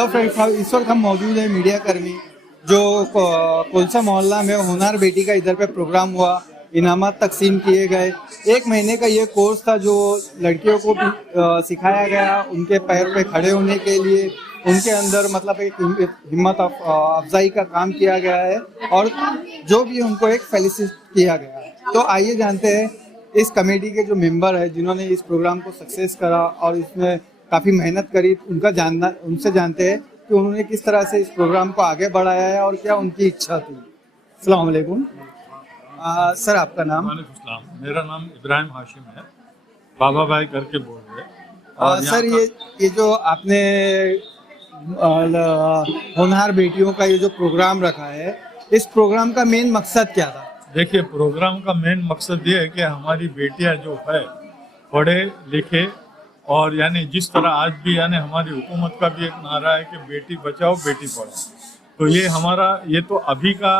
तो फ्रेंड्स इस वक्त हम मौजूद हैं मीडिया कर्मी जो कोलसा मोहल्ला में होनार बेटी का इधर पे प्रोग्राम हुआ, इनामात तकसीम किए गए। 1 महीने का ये कोर्स था जो लड़कियों को भी सिखाया गया उनके पैर पे खड़े होने के लिए, उनके अंदर मतलब एक हिम्मत अफजाई का काम किया गया है और जो भी उनको एक फेलिसिट किया गया है। तो आइए जानते हैं इस कमेटी के जो मेंबर है जिन्होंने इस प्रोग्राम को सक्सेस करा और इसमें काफ़ी मेहनत करी, उनसे जानते हैं कि उन्होंने किस तरह से इस प्रोग्राम को आगे बढ़ाया है और क्या उनकी इच्छा थी। अस्सलाम वालेकुम सर, आपका नाम? मेरा नाम इब्राहिम हाशिम है, बाबा भाई करके बोल रहे। सर ये जो आपने होनहार बेटियों का ये जो प्रोग्राम रखा है, इस प्रोग्राम का मेन मकसद क्या था? देखिए, प्रोग्राम का मेन मकसद ये है कि हमारी बेटियां जो है पढ़े लिखे और यानी जिस तरह आज भी यानी हमारी हुकूमत का भी एक नारा है कि बेटी बचाओ बेटी पढ़ाओ, तो ये हमारा ये तो अभी का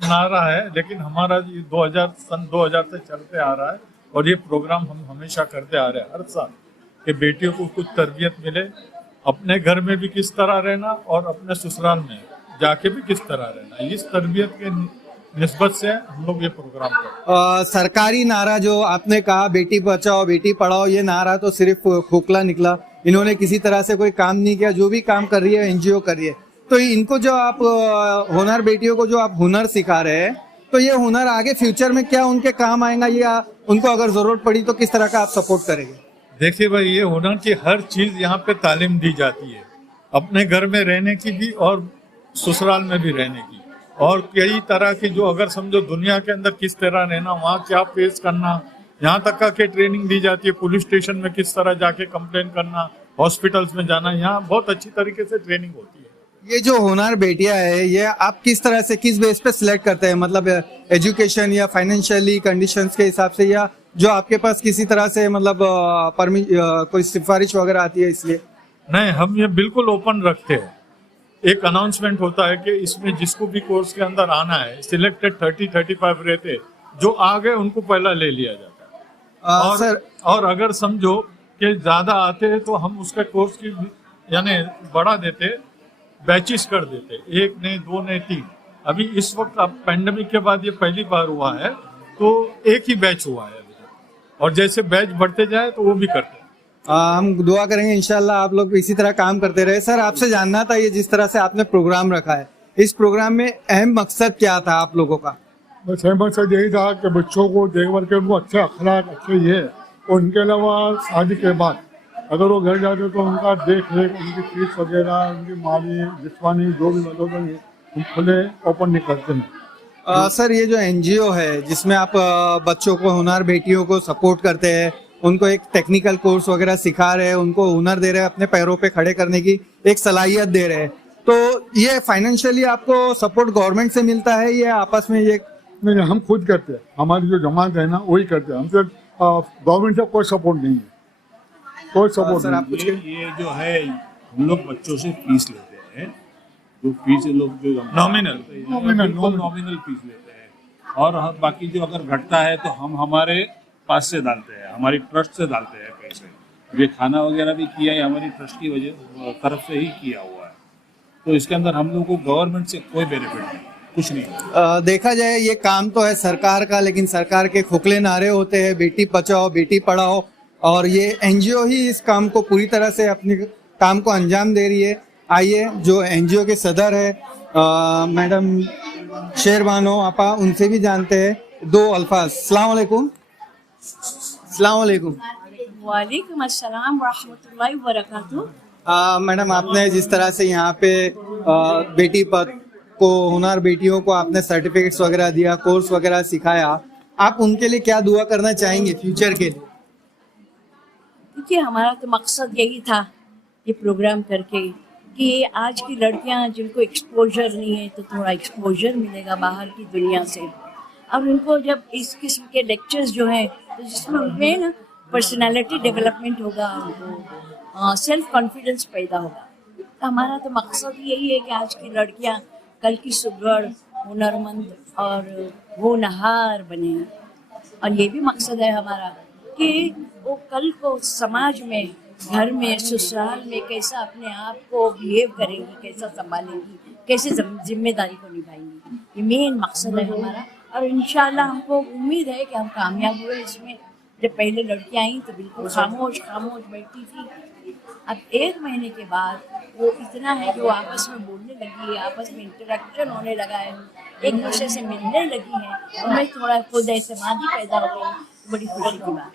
नारा है, लेकिन हमारा ये 2000 से चलते आ रहा है और ये प्रोग्राम हम हमेशा करते आ रहे हैं हर साल कि बेटियों को कुछ तरबियत मिले, अपने घर में भी किस तरह रहना और अपने ससुराल में जाके भी किस तरह रहना, इस तरबियत के निस्बत से हम लोग ये प्रोग्राम करते। सरकारी नारा जो आपने कहा बेटी बचाओ बेटी पढ़ाओ, ये नारा तो सिर्फ खोखला निकला, इन्होंने किसी तरह से कोई काम नहीं किया। जो भी काम कर रही है एनजीओ कर रही है, तो इनको जो आप हुनर बेटियों को जो आप हुनर सिखा रहे हैं, तो ये हुनर आगे फ्यूचर में क्या उनके काम आएगा या उनको अगर जरूरत पड़ी तो किस तरह का आप सपोर्ट करेंगे? देखिए भाई, ये हुनर की हर चीज यहाँ पे तालीम दी जाती है, अपने घर में रहने की भी और ससुराल में भी रहने की, और कई तरह की जो अगर समझो दुनिया के अंदर किस तरह रहना, वहाँ क्या फेस करना, यहाँ तक का के ट्रेनिंग दी जाती है। पुलिस स्टेशन में किस तरह जाके कंप्लेन करना, हॉस्पिटल्स में जाना, यहाँ बहुत अच्छी तरीके से ट्रेनिंग होती है। ये जो होनहार बेटियां है, ये आप किस तरह से किस बेस पे सिलेक्ट करते हैं? मतलब एजुकेशन या फाइनेंशियली कंडीशंस के हिसाब से, या जो आपके पास किसी तरह से मतलब कोई सिफारिश वगैरह आती है इसलिए? नहीं, हम ये बिल्कुल ओपन रखते हैं। एक अनाउंसमेंट होता है कि इसमें जिसको भी कोर्स के अंदर आना है, सिलेक्टेड 30-35 रहते, जो आ गए उनको पहला ले लिया जाता है। और अगर समझो कि ज्यादा आते हैं तो हम उसका कोर्स की यानी बढ़ा देते, बैचेस कर देते, 1 नहीं 2 नहीं 3। अभी इस वक्त अब पैंडेमिक के बाद ये पहली बार हुआ है, तो एक ही बैच हुआ है अभी, और जैसे बैच बढ़ते जाए तो वो भी करते हैं। हम दुआ करेंगे इंशाल्लाह आप लोग इसी तरह काम करते रहे। सर, आपसे जानना था, ये जिस तरह से आपने प्रोग्राम रखा है, इस प्रोग्राम में अहम मकसद क्या था आप लोगों का? बस अहम मकसद यही था कि बच्चों को देखभाल के उनको अच्छे अखलाक अच्छे ये, और उनके अलावा शादी के बाद अगर वो घर जाते तो उनका देख रेख, उनकी फीस वगैरह, उनकी माली जिस्मानी जो भी मदद है हम खुले ओपन नहीं करते हैं। सर, ये जो एनजीओ है जिसमें आप बच्चों को हुनर बेटियों को सपोर्ट करते हैं, उनको एक टेक्निकल कोर्स वगैरह सिखा रहे हैं, उनको हुनर दे रहे हैं, अपने पैरों पे खड़े करने की एक सलाहियत दे रहे हैं, तो ये फाइनेंशियली आपको सपोर्ट गवर्नमेंट से मिलता है या आपस में ये? नहीं, हम खुद करते हैं, हमारी जो जमात है ना वही करते हैं, हमसे गवर्नमेंट से कोई सपोर्ट नहीं है, कोई सपोर्ट नहीं। ये जो है हम लोग बच्चों से फीस लेते हैं, जो फीस लोग जो नॉमिनल फीस लेते हैं, और बाकी जो अगर घटता है तो हम हमारे पास से डालते हैं, हमारी ट्रस्ट से डालते हैं पैसे। ये खाना वगैरह भी किया है हमारी ट्रस्ट की वजह तरफ से ही किया हुआ है, तो इसके अंदर हम लोग को गवर्नमेंट से कोई बेनिफिट नहीं, कुछ नहीं। देखा जाए ये काम तो है सरकार का, लेकिन सरकार के खोखले नारे होते हैं बेटी बचाओ बेटी पढ़ाओ, और ये एनजीओ ही इस काम को पूरी तरह से अपने काम को अंजाम दे रही है। आइए जो एनजीओ के सदर है मैडम शेरबानो आपा, उनसे भी जानते हैं 2 अल्फाज। अस्सलाम वालेकुम। अस्सलाम वालेकुम। वालेकुम अस्सलाम व रहमतुल्लाहि व बरकातुहू। मैडम, आपने जिस तरह से यहाँ पे बेटी पद को हुनर बेटियों को आपने सर्टिफिकेट्स वगैरह दिया, कोर्स वगैरह सिखाया, आप उनके लिए क्या दुआ करना चाहेंगे फ्यूचर के लिए? देखिए, हमारा तो मकसद यही था ये प्रोग्राम करके कि आज की लड़कियां जिनको एक्सपोजर नहीं है तो थोड़ा एक्सपोजर मिलेगा बाहर की दुनिया से, और उनको जब इस किस्म के लेक्चर्स जो हैं तो जिसमें उनमें ना पर्सनालिटी डेवलपमेंट होगा, उनको सेल्फ कॉन्फिडेंस पैदा होगा। तो हमारा तो मकसद यही है कि आज की लड़कियां कल की सुघड़, हुनरमंद और होनहार बने, और ये भी मकसद है हमारा कि वो कल को समाज में घर में ससुराल में कैसा अपने आप को बिहेव करेंगी, कैसा संभालेंगी, कैसे जिम्मेदारी को निभाएंगी, ये मेन मकसद है हमारा। और इंशाल्लाह हमको उम्मीद है कि हम कामयाब हुए इसमें। जब पहले लड़कियां आई तो बिल्कुल खामोश बैठी थी, अब 1 महीने के बाद वो इतना है कि वो आपस में बोलने लगी है, आपस में इंटरेक्शन होने लगा है, एक दूसरे से मिलने लगी है, उनमें थोड़ा खुद एतमादी पैदा हो गई, बड़ी खुशी की बात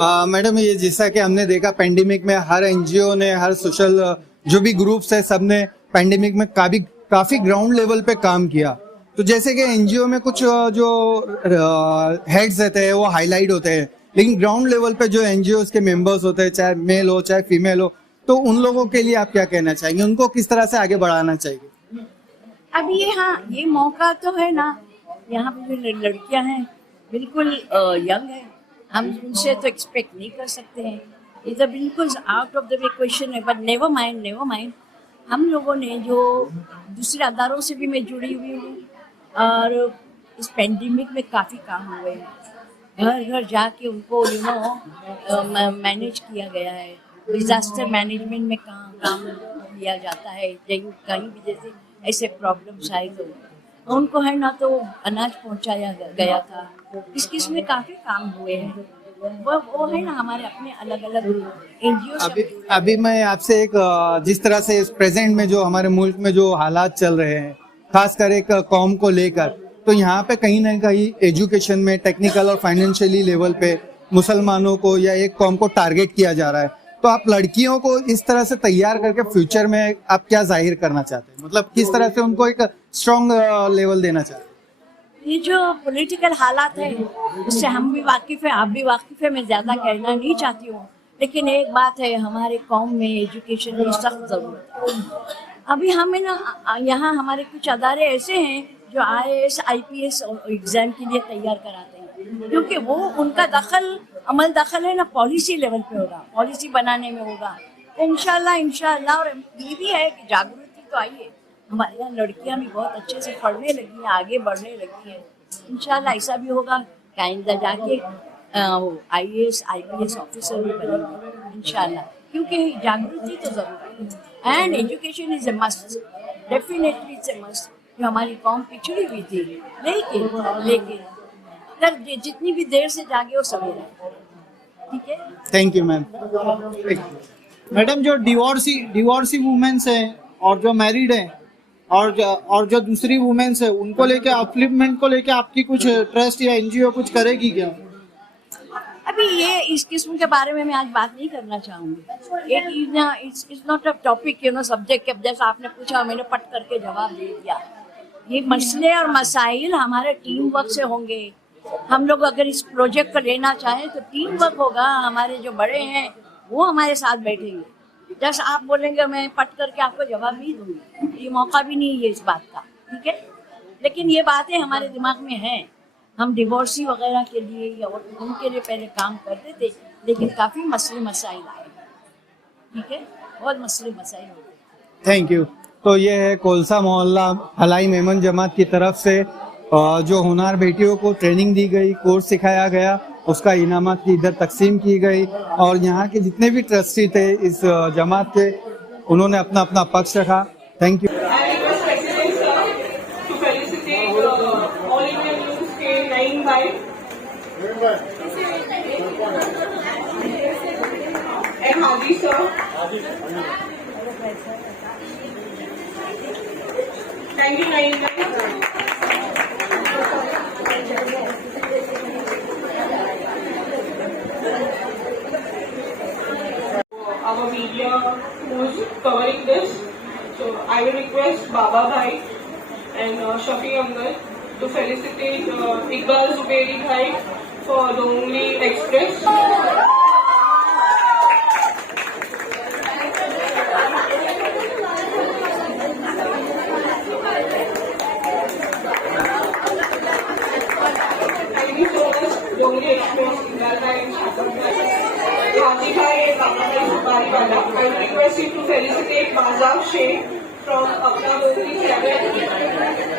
है। मैडम, ये जैसा कि हमने देखा पेंडेमिक में हर एनजीओ ने, हर सोशल जो भी ग्रुप्स है, सबने पेंडेमिक में काफी ग्राउंड लेवल पे काम किया। तो जैसे कि एनजीओ में कुछ जो हेड्स रहते हैं वो हाईलाइट होते हैं, लेकिन ग्राउंड लेवल पे जो एनजीओ के मेंबर्स होते हैं, चाहे मेल हो चाहे फीमेल हो, तो उन लोगों के लिए आप क्या कहना चाहेंगे, उनको किस तरह से आगे बढ़ाना चाहिए? अब ये मौका तो है ना, यहाँ पे जो लड़कियां हैं बिल्कुल यंग है, हम उनसे तो एक्सपेक्ट नहीं कर सकते हैं, ये तो बिल्कुल out of the way question है। बट नेवर माइंड, हम लोगों ने जो दूसरे अदारों से भी मैं जुड़ी हुई हूँ और इस पेंडेमिक में काफ़ी काम हुए हैं, घर घर जाके उनको मैनेज किया गया है। डिजास्टर मैनेजमेंट में काम लिया जाता है, कहीं भी जैसे ऐसे प्रॉब्लम्स आए तो उनको है ना तो अनाज पहुंचाया गया था, किस में काफ़ी काम हुए हैं। वो है ना हमारे अपने अलग अलग एनजीओ। अभी मैं आपसे एक जिस तरह से प्रेजेंट में जो हमारे मुल्क में जो हालात चल रहे हैं, खासकर एक कौम को लेकर, तो यहाँ पे कहीं ना कहीं एजुकेशन में, टेक्निकल और फाइनेंशियली लेवल पे मुसलमानों को या एक कौम को टारगेट किया जा रहा है। तो आप लड़कियों को इस तरह से तैयार करके फ्यूचर में आप क्या जाहिर करना चाहते हैं, मतलब किस तरह से उनको एक स्ट्रॉन्ग लेवल देना चाहते हैं? ये जो पॉलिटिकल हालात है उससे हम भी वाकिफ है, आप भी वाकिफ है, मैं ज़्यादा कहना नहीं चाहती हूँ, लेकिन एक बात है, हमारे कौम में एजुकेशन की सख्त ज़रूरत है। अभी हमें ना यहाँ हमारे कुछ अदारे ऐसे हैं जो IAS IPS एग्ज़ाम के लिए तैयार कराते हैं, क्योंकि वो उनका अमल दखल है ना पॉलिसी लेवल पे होगा, पॉलिसी बनाने में होगा। तो इंशाल्लाह और ये भी है कि जागृति तो आई है, हमारे यहाँ लड़कियाँ भी बहुत अच्छे से पढ़ने लगी हैं, आगे बढ़ने लगी हैं। इंशाल्लाह ऐसा भी होगा कि आइंदा जाके IAS IPS ऑफिसर भी बनेंगे इंशाल्लाह, क्योंकि जागृति तो ज़रूरी है and education is a must, definitely it's a must. जो हमारी कौम पिछड़ी हुई थी, लेकिन अगर जितनी भी देर से जागे वो सवेरा है। ठीक है, थैंक यू मैम। मैडम, जो डिवोर्सी वुमेन्स हैं और जो मैरिड हैं और जो दूसरी वुमेन्स है, उनको लेके अपलिफ्टमेंट को लेके आपकी कुछ ट्रस्ट या एनजीओ कुछ करेगी क्या? अभी ये इस किस्म के बारे में मैं आज बात नहीं करना चाहूँगी। It's not a topic, subject के जैसा आपने पूछा मैंने पट करके जवाब दे दिया। ये मसले और मसाइल हमारे टीम वर्क से होंगे। हम लोग अगर इस प्रोजेक्ट को लेना चाहें तो टीम वर्क होगा, हमारे जो बड़े हैं वो हमारे साथ बैठेंगे। जैसे आप बोलेंगे मैं पट करके आपको जवाब नहीं दूंगी, ये मौका भी नहीं है इस बात का, ठीक है। लेकिन ये बातें हमारे दिमाग में हैं। हम डिवोर्सी वगैरह के लिए या उनके लिए पहले काम करते थे, लेकिन काफ़ी मसले मसाइल आए, ठीक है, बहुत मसले मसाइल हो गए। Thank you. तो ये है कोलसा मोहल्ला हलाई मेमन जमात की तरफ से जो होनार बेटियों को ट्रेनिंग दी गई, कोर्स सिखाया गया, उसका इनामात की इधर तकसीम की गई और यहाँ के जितने भी ट्रस्टी थे इस जमात के, उन्होंने अपना अपना पक्ष रखा। Thank you. Our media who's covering this, so I will request Baba Bhai and Shafi Uncle to felicitate Iqbal Zuberi Bhai for Dongli Express. Thank you so much, Dongli Express, Iqbal Bhai and Shafi Bhai. Haji Bhai and Baba Bhai Bariwala. I will request you to felicitate Mazab Sheikh from Apna Modi 7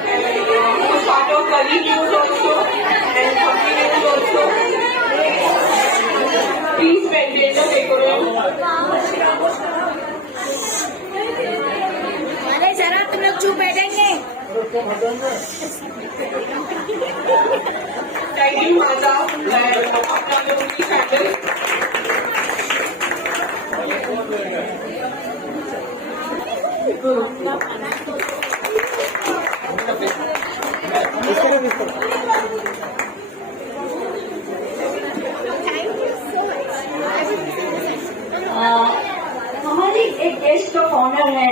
and who is part of Kali News also and Khamli News also. Please maintain the decorum. अरे जरा तुम लोग चुप बैठेंगे। Thank you, Mata, and Apna Beauty Candle. हमारी एक guest of honour है,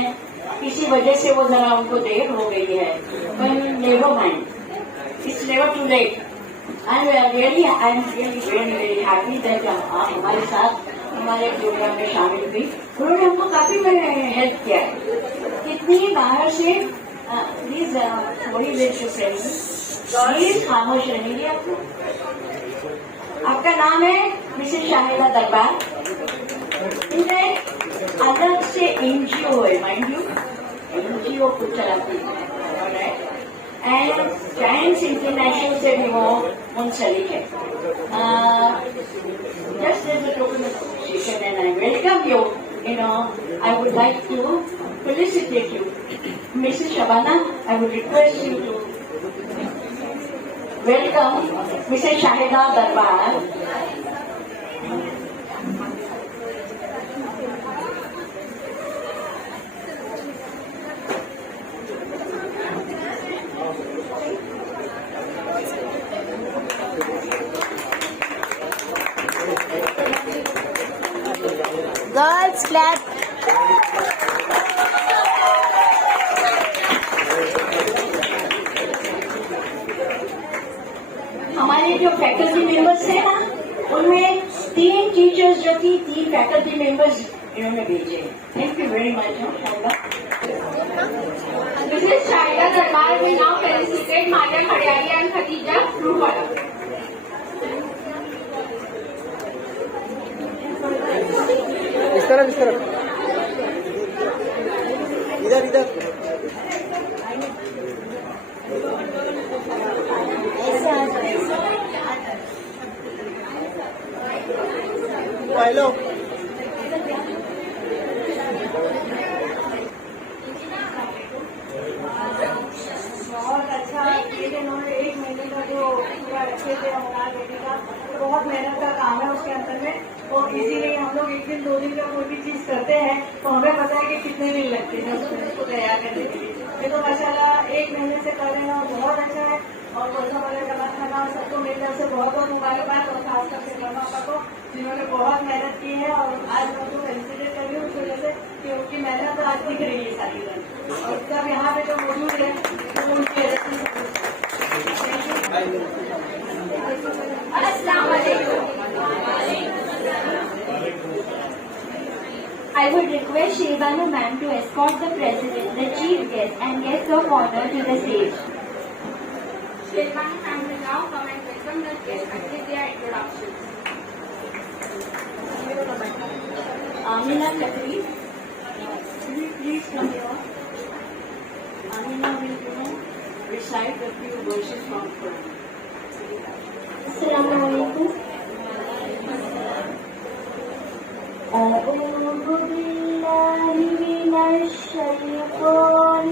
किसी वजह से वो जरा उनको देर हो गई है, पर never mind, it's never too late. I am really very happy that आप हमारे साथ हमारे प्रोग्राम में शामिल हुई। उन्होंने हमको काफी हेल्प किया है। कितनी बाहर से प्लीज थोड़ी देर से प्लीज खामोश रहेंगे। आपको आपका नाम है मिसेस शाहिदा दरबार। इन्हें अलग से एनजीओ है, माइंड यू, एनजीओ कुछ चलाती है एंड जायंट्स इंटरनेशनल से भी वो मुंसलिक है। Just as a token of appreciation and I welcome you, I would like to felicitate you. Mrs. Shabana, I would request you to welcome Mrs. Shahida Darbar. Girls, clap. हमारे जो faculty members हैं ना, उनमें 3 टीचर्स जो थी, 3 faculty members इन्होंने भेजे। Thank you very much. Mrs. Shahida Darbar will now felicitate Maria Khadiari and Khatija Fruwala. इस तरफ इधर हेलो। बहुत अच्छा, ये इन्होंने 1 महीने का जो पूरा अच्छे से अवतार बेटी का बहुत मेहनत का काम है उसके अंदर में। और इसीलिए हम लोग 1 दिन 2 दिन का कोई भी चीज करते हैं तो हमें पता है कि कितने दिन लगते हैं उसको तैयार करने के लिए। ये तो माशाल्लाह 1 महीने से कर रहे हैं और बहुत अच्छा है। और कोलसा वाले कलाकार खाना सबको मेरी तरफ से बहुत बहुत मुबारकबाद, और खास करके शर्मा आपा को जिन्होंने बहुत मेहनत की है। और आज मैं उनको फेलिसिटेट कर रही हूँ उस वजह से कि उनकी मेहनत आज दिख रही है सारी तरह। और सब यहाँ पे जो मौजूद है वो उनकी वजह से। अस्सलाम वालेकुम। I would request Shehbanu ma'am to escort the president, the chief guest and guests of honor to the stage. Shehbanu ma'am will now come and welcome the guests and give their introduction. Amina Chakri, please come here. Amina will recite a few verses from Quran. Assalamu alaikum. أعوذ بالله من الشيطان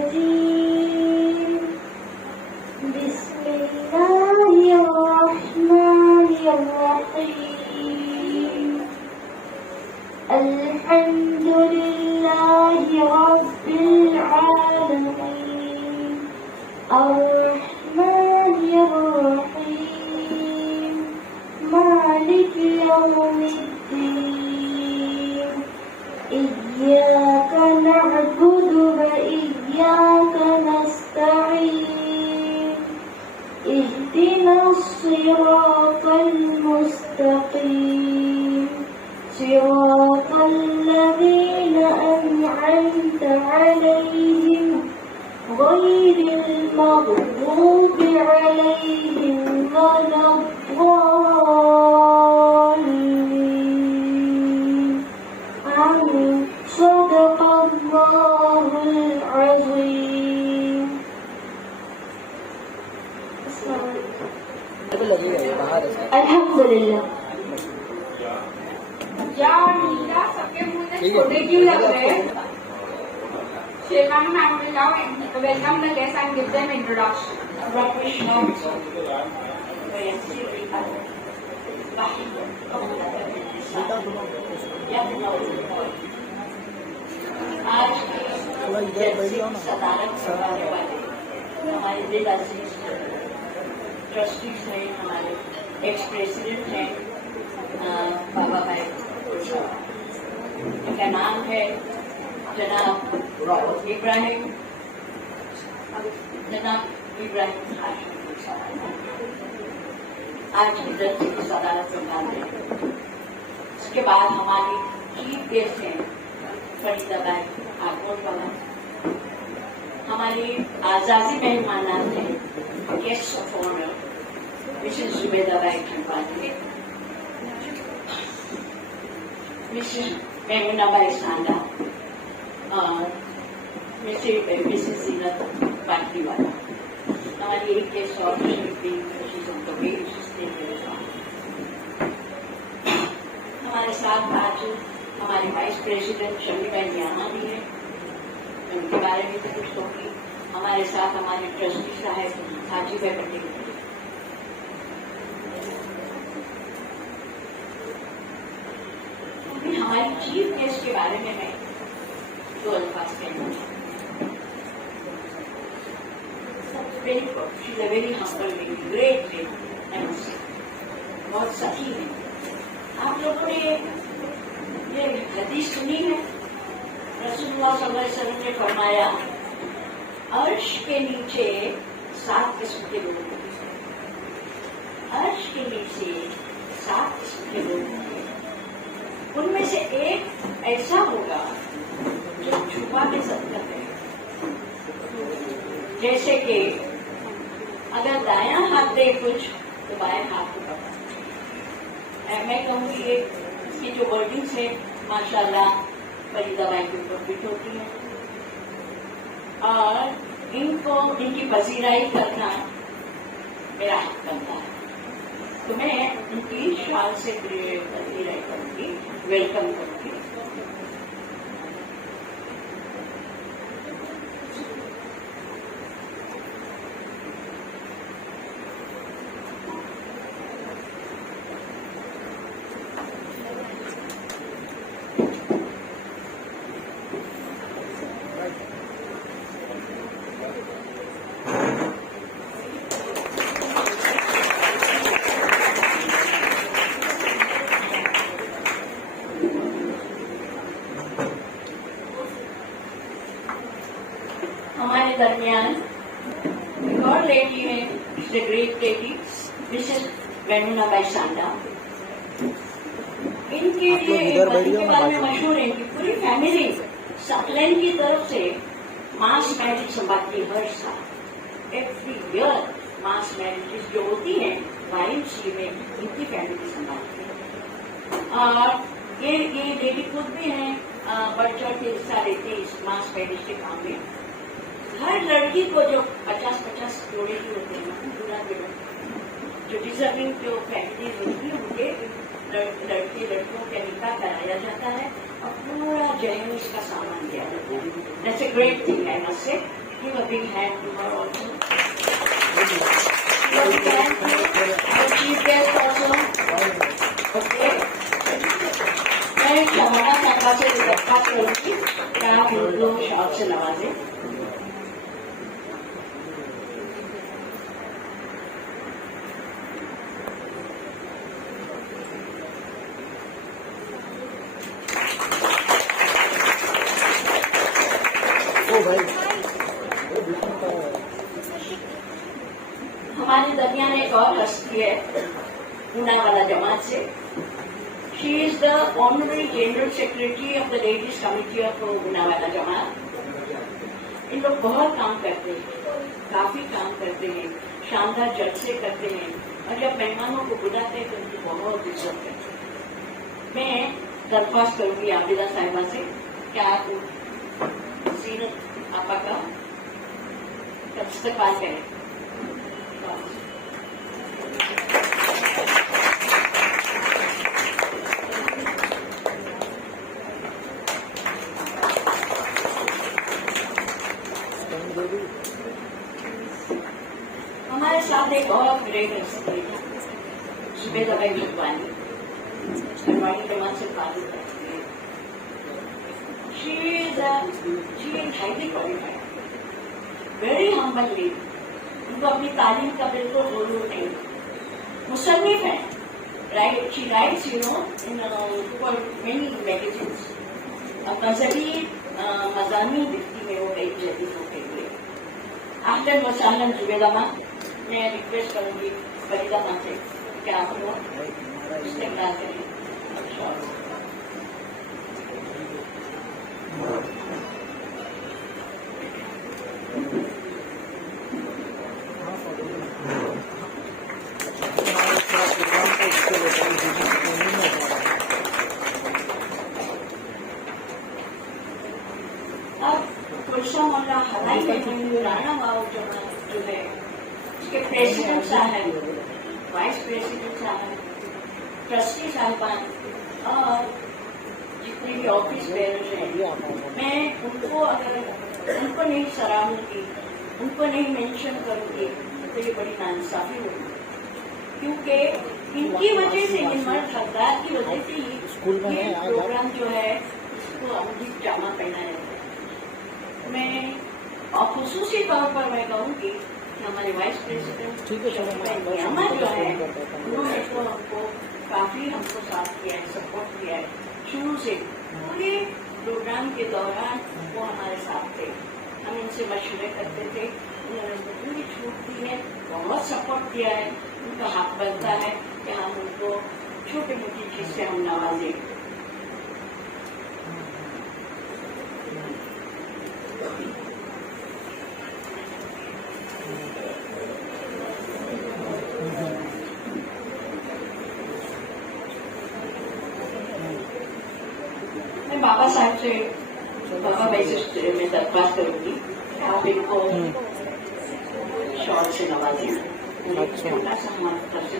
الرجيم. بسم الله الرحمن الرحيم. الحمد لله رب العالمين. الرحمن الرحيم. مالك يوم الدين. إياك نعبد وإياك نستعين. اهدنا الصراط المستقيم. صراط الذين أنعمت عليهم غير المغضوب عليهم ولا الضالين. آمين. صدق الله العظيم. الحمد لله. पूजा और नीला सबके मुंह में छोटे क्यों लग रहे हैं? Shefali ma'am will now welcome the guests and give them introduction. आज सदारत करवाने वाले हमारे दिल अजीज ट्रस्टीज हैं, हमारे एक्स प्रेसिडेंट हैं बाबा भाई, इनका नाम है जनाब इब्राहिम हाशिम। आज की दर्जे की सदारत करवा रहे हैं। उसके बाद हमारी चीफ गेस्ट हैं फरीदाबाद आगोल बाबा, हमारी आजादी मेहमानान हैं guest of honour Mrs Zubedabai Khandwani, Mrs Memunabai Sanda और मिसेस जीनत पाटलीवाला। हमारी एक गेस्ट और हमारे साथ आज हमारे वाइस प्रेसिडेंट शमीबा यहाँ भी है, उनके बारे में तो कुछ होगी। हमारे साथ हमारे ट्रस्टी साहब हाजी भाई पटेल। हमारी चीफ गेस्ट के बारे में मैं दो अल्फाज कहना चाहूँ। She is a very humble lady, great lady, बहुत सही है। आप लोगों ने ये हदीस सुनी है, रसूलुल्लाह सल्लल्लाहु अलैहि वसल्लम ने फरमाया अर्श के नीचे 7 किस्म के लोग होंगे, अर्श के नीचे 7 किस्म के लोग होंगे। उनमें से एक ऐसा होगा जो छुपा के सदका करे, जैसे कि अगर दायां हाथ दे कुछ तो बाएं हाथ को पकड़। मैं कहूँगी ये इसकी जो वर्डिंग्स है माशाल्लाह फरीदाबाई के ऊपर फिट होती है, और इनको इनकी पसीराई करना मेरा हक बनता है। तो मैं उनकी शाल से पसीराई करूँगी, वेलकम करूँगी। हमारे दरमियान एक और लेडी है, ग्रेट लेडी मिसेस मेमुनाबाई सांडा। इनके लिए के बारे में मशहूर है कि पूरी फैमिली सकलैंड की तरफ से मास मैरिज संभालती है हर साल। एवरी ईयर मास मैरिजेस जो होती है वाइम्सी में इनकी फैमिली संभालती है, और ये लेडी खुद भी है बढ़ चढ़ के हिस्सा लेती है इस मास मैरिज के काम में। हर लड़की को जो 50-50 जोड़े की होते हैं पूरा जो डिजर्विंग जो फैमिली होती है उनके लड़के लड़कियों का निकाह कराया जाता है और पूरा जहेज का सामान दिया जाता है। That's a great thing I must say. Give a big hand to her also. Chief guest also. Okay, मैं शबाना साहबा से दरख्वास्त करूंगी कि आप उनको शाल से नवाजें। हमारे दरमियान एक और हस्ती है पूनावाला जमात से। She is the honorary general secretary of the ladies committee of Poonawala Jamaat. इन लोग बहुत काम करते हैं, काफी काम करते हैं, शानदार जलसे करते हैं, और जब मेहमानों को बुलाते हैं तो उनकी बहुत इज्जत करते हैं। मैं दरख्वास्त करूंगी आबिदा साहिबा से क्या आप सीरत आपा का इस्तेमाल करें। हमारे साथ एक और ग्रेट हस्ती था, जुबेदा भाई जुबानी, हमारी जमात से ताल्लुक रखती है। She is highly qualified, very humble lady. उनको अपनी तालीम का बिल्कुल गुरूर नहीं, मुसन्निफ है, right, she writes in for many magazines, गजली मज़ामी लिखती है वो कई जदीदों के लिए। आहलन व सहलन जुबेदा माँ, मैं रिक्वेस्ट करूंगी फरीदा माँ से कि आप लोग इस्तेमाल करें। अब तुलसा मोहल्ला हलाई में राणा बाबू जो है उसके प्रेसिडेंट साहब, वाइस प्रेसिडेंट साहब, ट्रस्टी साहिबान और जितने भी ऑफिस बेयर्स हैं, मैं उनको नहीं सराहूंगी, उनको नहीं मेंशन करूंगी तो ये बड़ी नाइंसाफी होगी, क्योंकि इनकी वजह से, निर्मल सरदार की वजह से ये प्रोग्राम जो है इसको अमली जामा पहनाया है। मैं और खुसूसी तौर पर मैं कहूँगी कि हमारे वाइस प्रेसिडेंट नियामा जो है उन्होंने तो हमको काफी हमको साथ किया है, सपोर्ट किया है शुरू से। पूरे प्रोग्राम के दौरान वो हमारे साथ थे, हम इनसे मशवरे करते थे, उन्होंने हमको पूरी छूट दी है, बहुत सपोर्ट किया है। उनका हक बनता है कि हम उनको छोटी मोटी चीज से हम नवाजें। मैं बाबा साहब से, बाबा भाई से मैं दरख्वास्त करूंगी आप इनको शॉर्ट से नवाजें। छोटा सा हमारे तरफ से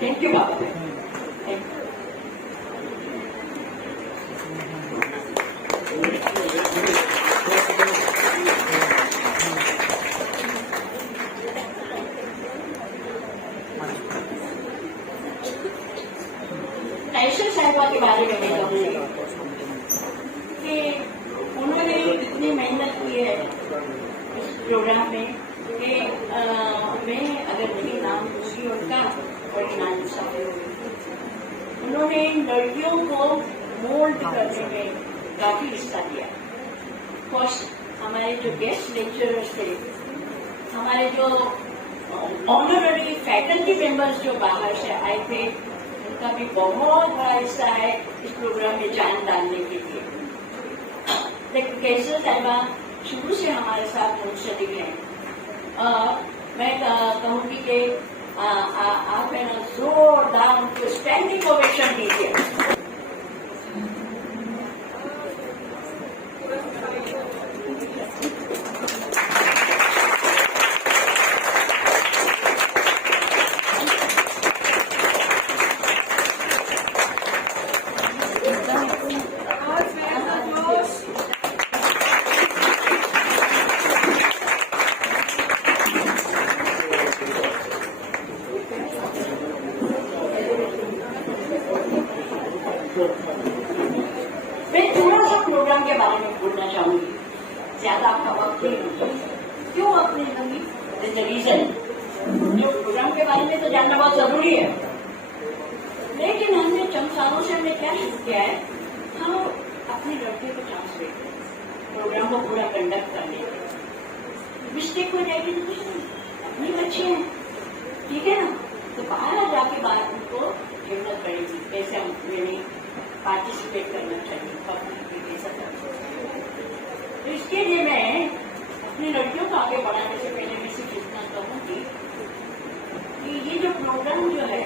थैंक यू बाबा। ऐशा साहिबा के बारे में मैं कहूँगी कि उन्होंने इतनी मेहनत की है इस प्रोग्राम में कि मैं अगर नहीं नाम दूंगी उनका बड़ी नाइंसाफी होगी। उन्होंने लड़कियों को मोल्ड करने में काफी हिस्सा लिया। फर्स्ट हमारे जो गेस्ट लेक्चरर्स थे, हमारे जो ऑनररी फैकल्टी मेंबर्स जो बाहर से आए थे, उनका भी बहुत बड़ा हिस्सा है इस प्रोग्राम में जान डालने के लिए। लेकिन कैसर साहिबा शुरू से हमारे साथ मुंसलिक हैं। मैं कहूँगी कि आप है ना जोरदार उनको स्टैंडिंग ओवेशन दीजिए। मैं थोड़ा सा प्रोग्राम के बारे में बोलना चाहूंगी, ज्यादा आपका वक्त नहीं लूंगी। क्यों वक्त नहीं लूंगी? रीजन, जो प्रोग्राम के बारे में तो जानना बहुत जरूरी है, लेकिन हमने चंद सालों से हमने क्या शुरू किया है, हम अपनी लड़कियों को चांस देते हैं प्रोग्राम को पूरा कंडक्ट करने के। मिस्टेक हो जाएगी तो कुछ नहीं, अपनी बच्ची है, ठीक है ना, तो बाहर जाके बाहर उनको हिम्मत पड़ेगी कैसे हम पार्टिसिपेट करना चाहिए पब्लिक ऐसा करना। तो इसके लिए मैं अपनी लड़कियों को आगे बढ़ाने से पहले मैं सिर्फ इतना कहूँगी कि ये जो प्रोग्राम जो है,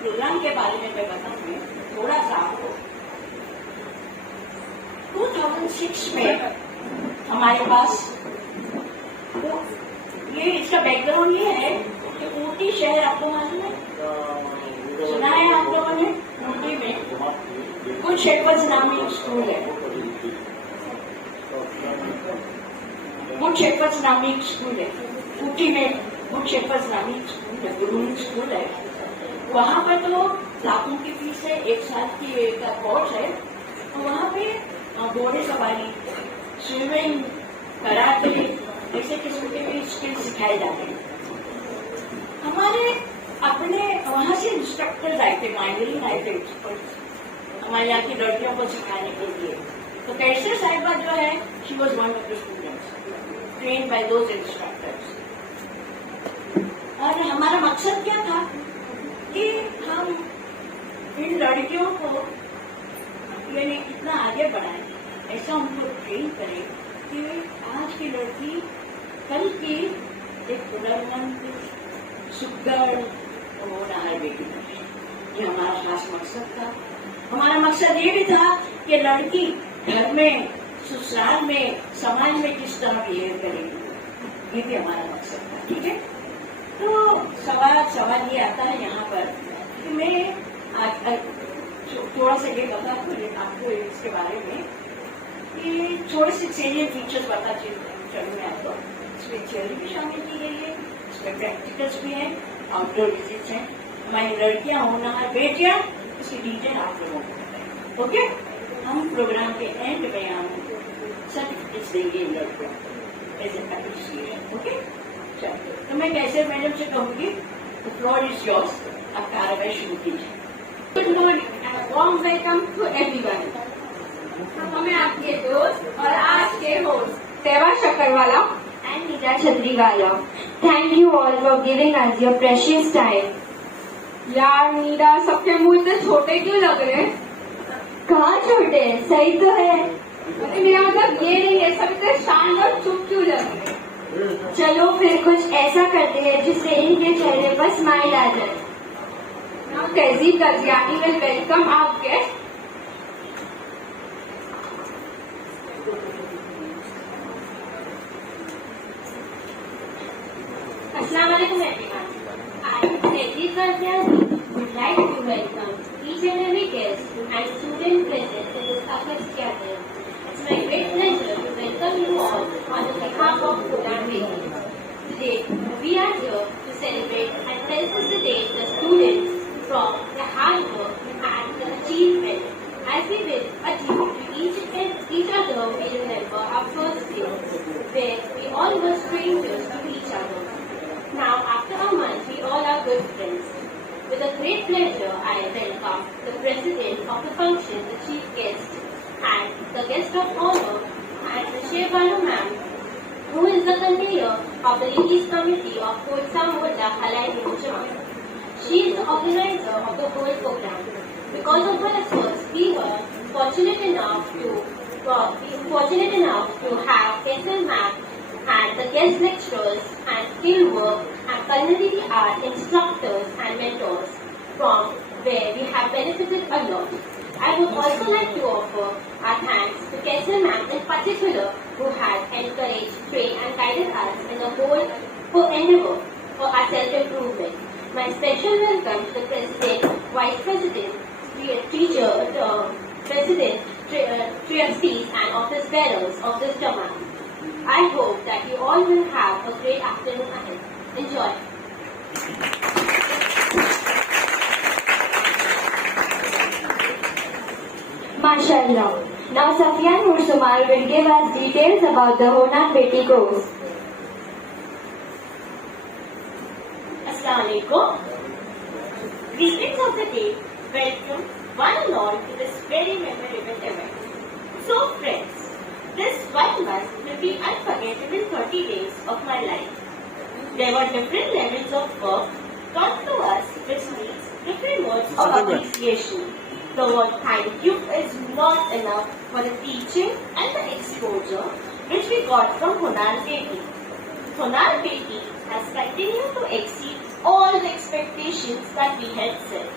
प्रोग्राम के बारे में मैं बताऊंगी थोड़ा सा आपको। 2006 में हमारे पास। तो ये इसका बैकग्राउंड ये है कि ऊटी शहर आपको मालूम है, सुना है आप लोगों ने? ऊटी में गुड शेपर्ड्स नामी एक स्कूल है, गुड शेपर्ड्स नामी एक स्कूल है ऊटी में, गुड शेपर्ड्स नामी एक स्कूल है, गुड स्कूल है। वहाँ पर तो लाखों की फीस है, 1 साल की का कोर्स है। तो वहाँ पे घोड़े सवारी, स्विमिंग, कराटे, ऐसे किस्म के भी स्किल सिखाए जाते हैं। हमारे अपने वहाँ से इंस्ट्रक्टर्स आए थे, माइंडरिंग आए थे एक्सपर्ट्स हमारे यहाँ की लड़कियों को सिखाने के लिए। तो कैसे साहिबा जो है, she was one of the students train by those instructors. और हमारा मकसद क्या था कि हम इन लड़कियों को यानी इतना आगे बढ़ाएं, ऐसा उनको ट्रेन करें कि आज की लड़की कल की एक गुणवंत सुघड़ होनहार बेटी बने। ये हमारा खास मकसद था। हमारा मकसद ये भी था कि लड़की घर में, ससुराल में, समाज में किस तरह बिहेव करेगी, ये भी हमारा मकसद था। ठीक है, तो सवाल ये आता है यहाँ पर कि मैं थोड़ा सा ये बता दूँ आपको इसके बारे में कि थोड़े से सेलियन फीचर्स बता चलूँ मैं आपको। इसमें थ्योरी भी शामिल की गई है, इसमें प्रैक्टिकल्स भी हैं, आउटडोर विजिट्स हैं। हमारी लड़कियाँ होनहार बेटियाँ, इसकी डिटेल आप लोगों को बताएं। ओके, हम प्रोग्राम के एंड में हम सर्टिफिकेट्स देंगे इन लड़कियों एज ए अप्रिशिएशन। ओके, चलो तो मैं कैसे मैडम से कहूँगी, द फ्लोर इज योर्स, आप कार्रवाई शुरू कीजिए। Good morning and warm welcome to everyone. हमें आपके दोस्त और आज के host Sewa Shakkarwala and Neeta Chhatriwala, thank you all for giving us your precious time. यार नीता, सबके मुंह इतने छोटे क्यों लग रहे हैं? कहाँ छोटे, सही तो है। मेरा मतलब ये नहीं है, सब इतने शांत और चुप क्यों लग रहे हैं? चलो फिर कुछ ऐसा करते हैं जिससे इनके चेहरे पर स्माइल आ जाए। Now Tehzeeb Kaziani will welcome our guest. Assalamualaikum everyone. I, Tehzeeb Kaziani, would like to welcome each and every guest and student present in this august gathering. It's my great pleasure to welcome you all on the behalf of Kodan Baby. Today, we are here to celebrate and felicitate the students from the hard work and the achievement. As we will achieve to each other, we remember our first year, where we all were strangers to each other. Now, after a month, we all are good friends. With a great pleasure, I welcome the president of the function, the chief guest, and the guest of honor, and the Shevanu ma'am, who is the convener of the ladies committee of Kotsa Mohalla Halai Mujama. She is the organizer of the whole program. Because of her efforts, we were fortunate enough to have Kesal ma'am and the guest lecturers and field work and culinary art instructors and mentors, from where we have benefited a lot. I would also like to offer our thanks to Kesal ma'am in particular, who has encouraged, trained and guided us in the whole endeavor for our self-improvement. My special welcome to the President, Vice President, Teacher, President, Trustees and Office Bearers of this Jamaat. I hope that you all will have a great afternoon ahead. Enjoy. MashaAllah. Now Safiyan Mursumar will give us details about the Honan Beti course. Assalamualaikum. Greetings of the day. Welcome one and all to this very memorable event. So friends, this 1 month will be unforgettable 30 days of my life. There were different levels of work taught to us which needs different words of appreciation. The word thank you is not enough for the teaching and the exposure which we got from Honar Beti. Honar Beti has continued to exceed all the expectations that we had set.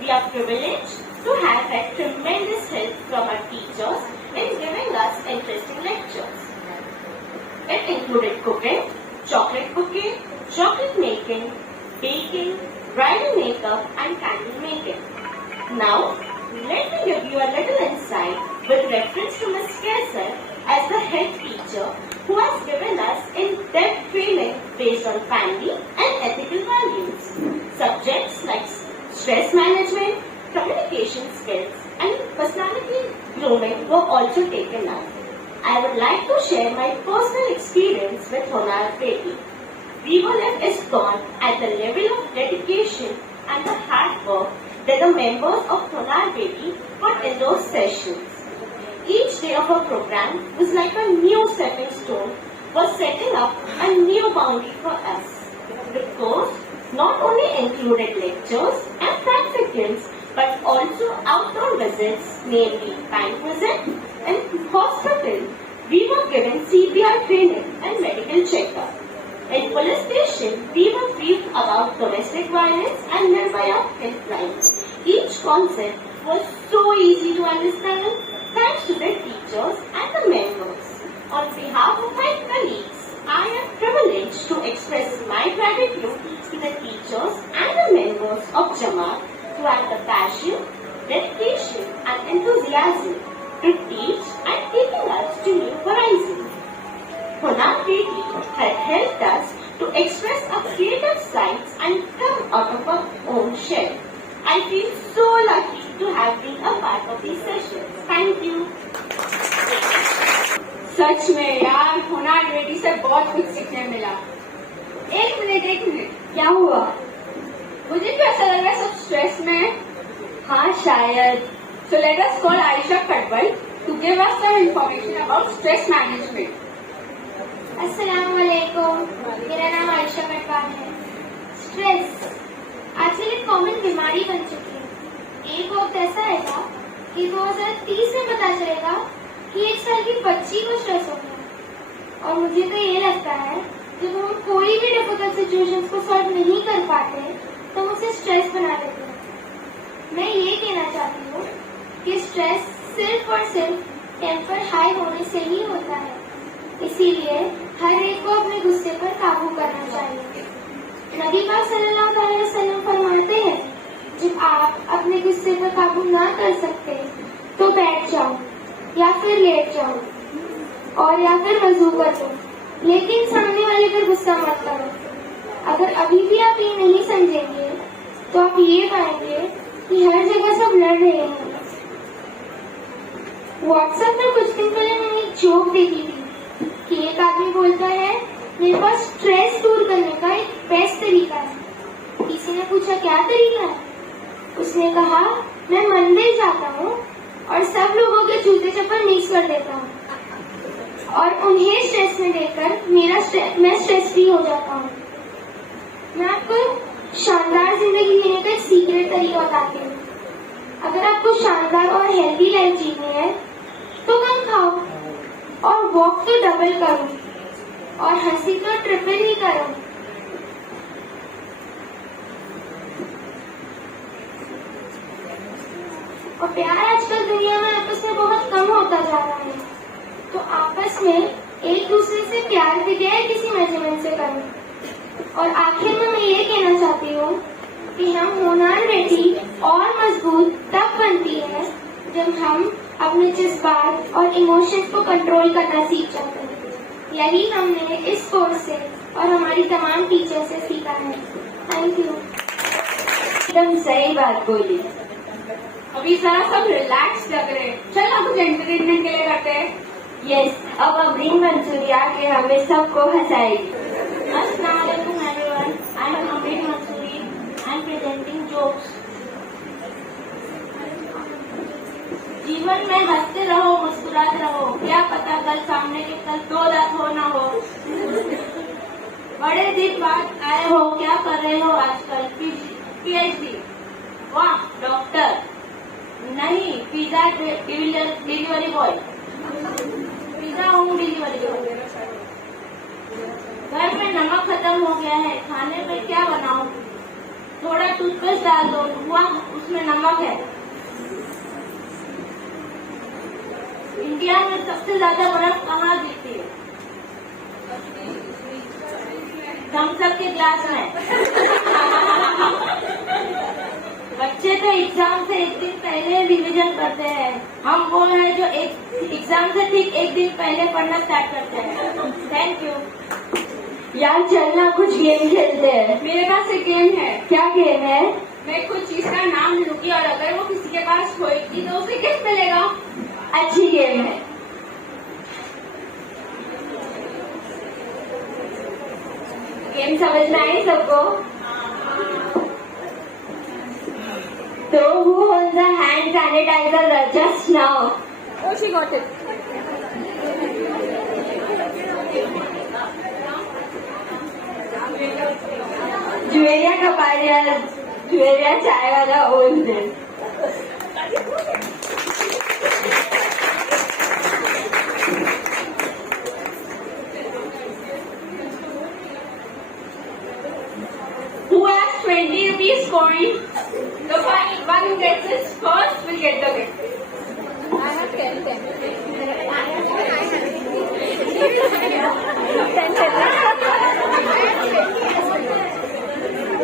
We are privileged to have had tremendous help from our teachers in giving us interesting lectures. It included cooking, chocolate making, baking, bridal makeup and candle making. Now, let me give you a little insight with reference to Ms. Kaiser as the head teacher who has given us in-depth training based on family and ethical values. Subjects like stress management, communication skills and personality grooming were also taken up. I would like to share my personal experience with Honar Beti. Vivo is gone at the level of dedication and the hard work that the members of Honar Beti put in those sessions. Each day of our program was like a new stepping stone for setting up a new boundary for us. The course not only included lectures and practicums but also outdoor visits, namely bank visit and hospital. We were given CPR training and medical checkup. In police station, we were briefed about domestic violence and Nirbhaya helpline. Each concept was so easy to understand thanks to the teachers and the members. On behalf of my colleagues, I am privileged to express my gratitude to the teachers and the members of Jamaat who have the passion, dedication and enthusiasm to teach and taking us to new horizons. Honar Beti had helped us to express our creative sides and come out of our own shell. I feel so lucky to have been a part of these sessions. Thank you. सच में यार होनार बेटी से बहुत कुछ सीखने मिला। एक मिनट क्या हुआ? मुझे भी ऐसा लग रहा है सब स्ट्रेस में। हाँ शायद। So let us call Aisha Kadwal to give us some information about stress management. अस्सलामुअलैकुम, मेरा नाम आयशा कटवाल है। स्ट्रेस आजकल एक कॉमन बीमारी बन चुकी है। एक वक्त ऐसा आएगा कि 2030 में पता चलेगा कि 1 साल की बच्ची को स्ट्रेस हो गया। और मुझे तो ये लगता है जब हम कोई भी डिफिकल्ट सिचुएशंस को सॉल्व नहीं कर पाते तो हम उसे स्ट्रेस बना देते हैं। मैं ये कहना चाहती हूँ कि स्ट्रेस सिर्फ और सिर्फ टेम्पर हाई होने से ही होता है, इसीलिए हर एक को अपने गुस्से पर काबू करना चाहिए। नबी पाक सल्लल्लाहु अलैहि वसल्लम फरमाते हैं, जब आप अपने गुस्से पर काबू ना कर सकते तो बैठ जाओ या फिर लेट जाओ और या फिर वजू कर लो, लेकिन सामने वाले पर गुस्सा मत करो। अगर अभी भी आप ये नहीं समझेंगे तो आप ये पाएंगे कि हर जगह सब लड़ रहे हैं। व्हाट्सएप पर कुछ दिन पहले मैंने एक जोक देखी थी कि एक आदमी बोलता है, मेरे पास स्ट्रेस दूर करने का एक बेस्ट तरीका है। किसी ने पूछा क्या तरीका है? उसने कहा, मैं मंदिर जाता हूँ और सब लोगों के जूते चप्पल मिक्स कर देता हूँ और उन्हें स्ट्रेस में देखकर मैं स्ट्रेस फ्री हो जाता हूँ। मैं आपको शानदार जिंदगी जीने का एक सीक्रेट तरीका बताती हूँ। अगर आपको शानदार और हेल्दी लाइफ जीनी है तो कम खाओ और वॉक तो डबल करो और हंसी तो ट्रिपल ही करो। और प्यार आजकल दुनिया में आपस में बहुत कम होता जा रहा है, तो आपस में एक दूसरे से प्यार भी गया किसी मेजरमेंट से करो। और आखिर में मैं ये कहना चाहती हूँ कि हम होनार बेटी और मजबूत तब बनती है जब हम अपने जज्बात और इमोशंस को कंट्रोल करना सीख जाते हैं। यही हमने इस कोर्स से और हमारी तमाम टीचर से सीखा है। Thank you. एकदम सही बात बोली। अभी जरा सब रिलैक्स लग रहे हैं, चल अब कुछ एंटरटेनमेंट के लिए करते हैं। यस, अब अब्रीन मंसूरी आके हमें सबको हंसाएगी। अस्सलाम वालेकुम everyone, I am Abreen Mansuri, I am presenting jokes. जीवन में हंसते रहो, मुस्कुराते रहो, क्या पता कल सामने के कल 2 दांत हो ना हो। बड़े दिन बाद आए हो, क्या कर रहे हो आजकल? PhD। वाह, डॉक्टर नहीं, pizza delivery boy. Pizza home delivery boy. घर में नमक खत्म हो गया है, खाने में क्या बनाऊं? थोड़ा टूथपेस्ट डाल दो, हुआ उसमें नमक है। इंडिया में सबसे ज्यादा बर्फ कहाँ गिरती है? थम्स अप के ग्लास में। बच्चे तो एग्जाम से एक दिन पहले रिवीजन करते हैं, हम वो है जो एग्जाम से ठीक एक दिन पहले पढ़ना स्टार्ट करते हैं। Thank you. यार चलना कुछ गेम खेलते हैं। मेरे पास एक गेम है। क्या गेम है? मैं कुछ चीज का नाम लूंगी और अगर वो किसी के पास होगी तो उसे गिफ्ट मिलेगा। अच्छी गेम है। गेम समझ में आई सबको? So who owns the hand sanitizer just now? Oh, she got it. जुएरिया कपाड़िया, जुएरिया चाय वाला owns it. Who has 20 rupees coin? The one who gets it first will get the gift. I have 10.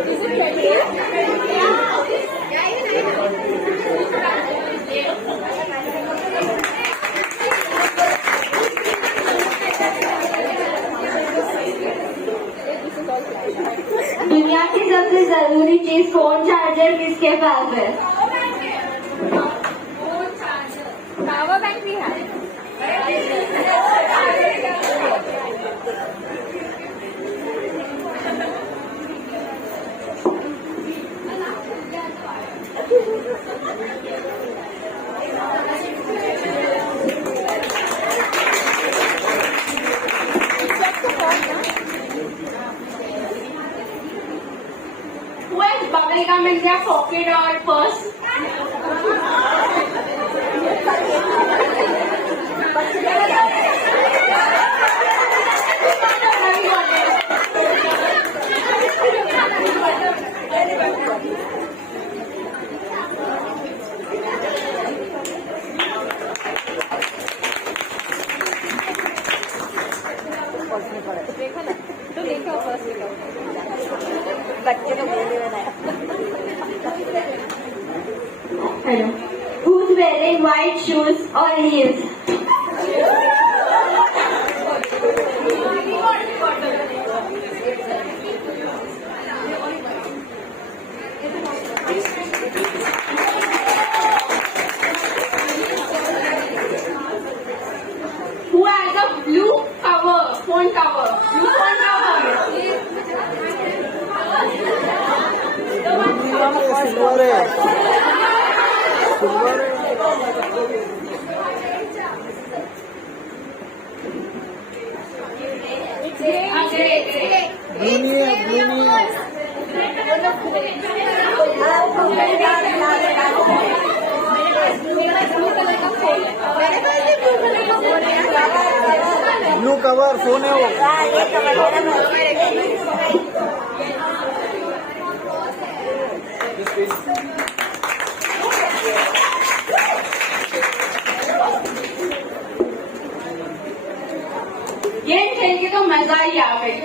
Is it 20? दुनिया की सबसे जरूरी चीज phone charger किसके पास है? पावर बैंक भी है। बगल का मिल गया पॉकेट और पर्स। बच्चे को बोल रहा है। Hello. Who's wearing white shoes or heels? Who has a blue cover, phone cover? Blue phone cover. Blue cover phone है वो। ये खेल के तो मजा ही आ गई।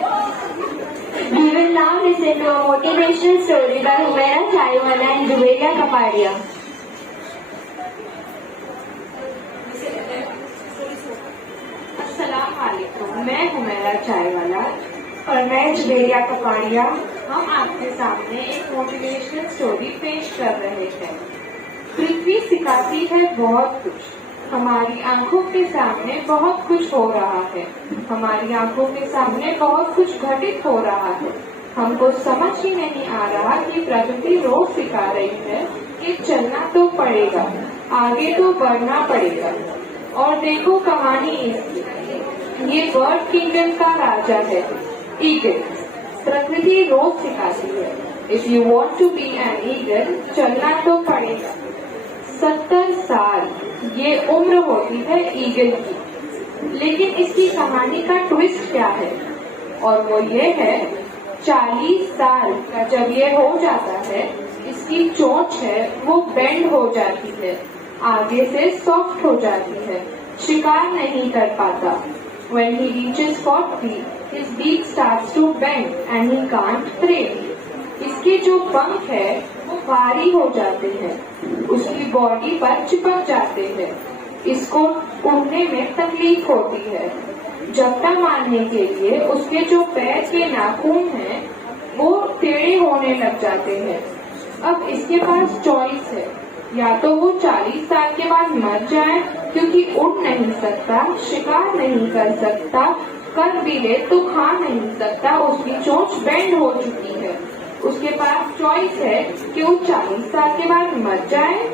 We will now listen to a motivational story by Humaira Chaiwala and Juberia Kapadia. अस्सलामुअलैकुम, मैं हुमैरा चायवाला और मैं जुबेरिया कपाड़िया। हम आपके सामने एक मोटिवेशनल स्टोरी पेश कर रहे हैं। पृथ्वी सिखाती है बहुत कुछ, हमारी आंखों के सामने बहुत कुछ हो रहा है, हमारी आंखों के सामने बहुत कुछ घटित हो रहा है। हमको समझ ही नहीं आ रहा कि प्रकृति रोज सिखा रही है कि चलना तो पड़ेगा, आगे तो बढ़ना पड़ेगा। और देखो कहानी इसकी, ये बर्ड किंगडम का राजा है, ईगल। प्रकृति रोज सिखाती है, if you want to be an eagle, चलना तो पड़ेगा। 70 साल ये उम्र होती है ईगल की, लेकिन इसकी कहानी का ट्विस्ट क्या है? और वो ये है, 40 साल का जब ये हो जाता है, इसकी चोंच है वो बेंड हो जाती है, आगे से सॉफ्ट हो जाती है, शिकार नहीं कर पाता। When he reaches 40, his beak starts to bend and he can't pray. इसके जो पंख है वो भारी हो जाते हैं, उसकी बॉडी पर चिपक जाते हैं, इसको उड़ने में तकलीफ होती है। झपटा मारने के लिए उसके जो पैर के नाखून हैं वो टेढ़े होने लग जाते हैं। अब इसके पास चॉइस है, या तो वो 40 साल के बाद मर जाए क्योंकि उड़ नहीं सकता, शिकार नहीं कर सकता, कर भी ले तो खा नहीं सकता, उसकी चोंच बेंड हो चुकी है। उसके पास चॉइस है कि वो 40 साल के बाद मर जाए।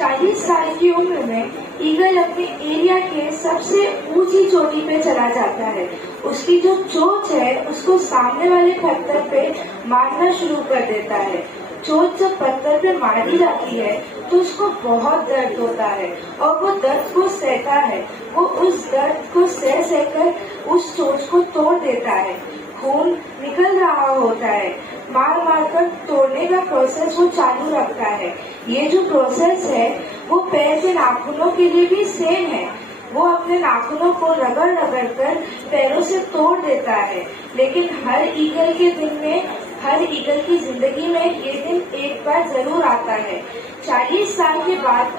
40 साल की उम्र में ईगल अपने एरिया के सबसे ऊंची चोटी पे चला जाता है। उसकी जो चोंच है उसको सामने वाले पत्थर पे मारना शुरू कर देता है। चोट जब पत्थर पे मारी जाती है तो उसको बहुत दर्द होता है और वो दर्द को सहता है। वो उस दर्द को सह सहकर उस चोट को तोड़ देता है। खून निकल रहा होता है, मार मार कर तोड़ने का प्रोसेस वो चालू रखता है। ये जो प्रोसेस है वो पैर के नाखूनों के लिए भी सेम है। वो अपने नाखूनों को रगड़ रगड़ कर पैरों से तोड़ देता है। लेकिन हर ईगल के दिन में, हर ईगल की जिंदगी में ये दिन एक बार जरूर आता है। 40 साल के बाद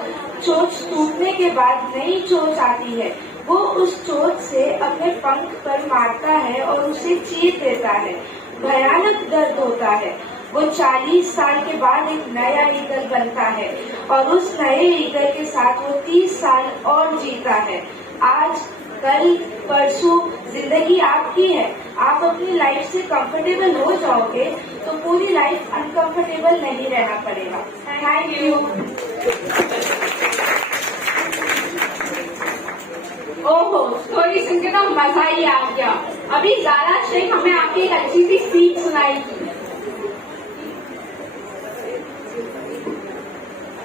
चोंच टूटने के बाद नई चोंच आती है। वो उस चोंच से अपने पंख पर मारता है और उसे चीर देता है। भयानक दर्द होता है। वो 40 साल के बाद एक नया ईगल बनता है और उस नए ईगल के साथ वो 30 साल और जीता है। आज, कल, परसों जिंदगी आपकी है। आप अपनी लाइफ से कंफर्टेबल हो जाओगे तो पूरी लाइफ अनकंफर्टेबल नहीं रहना पड़ेगा। Thank you. ओहो, स्टोरी सुन के तो मजा ही आ गया। अभी ज़ारा शेख हमें आपकी एक अच्छी सी स्पीच सुनाएगी।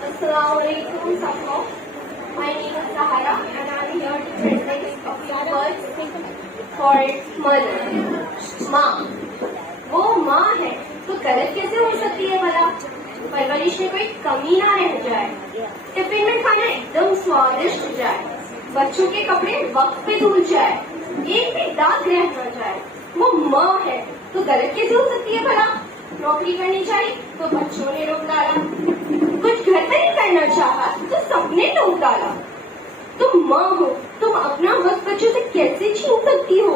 Assalamualaikum सबको। My name is Sahara and I am here to present a few words for mother. माँ, वो माँ है तो गलत कैसे हो सकती है भला? परवरिश में कोई कमी ना रह जाए, टिफिन में खाना एकदम स्वादिष्ट जाए, बच्चों के कपड़े वक्त पे धुल जाए, एक भी दाग रह न जाए। वो माँ है तो गलत कैसे हो सकती है भला? नौकरी करनी चाहिए तो बच्चों ने रोक डाला, कुछ घर पे नहीं करना चाहा तो सबने टोक डाला। तुम माँ हो, तुम अपना वक्त बच्चों से कैसे छीन सकती हो?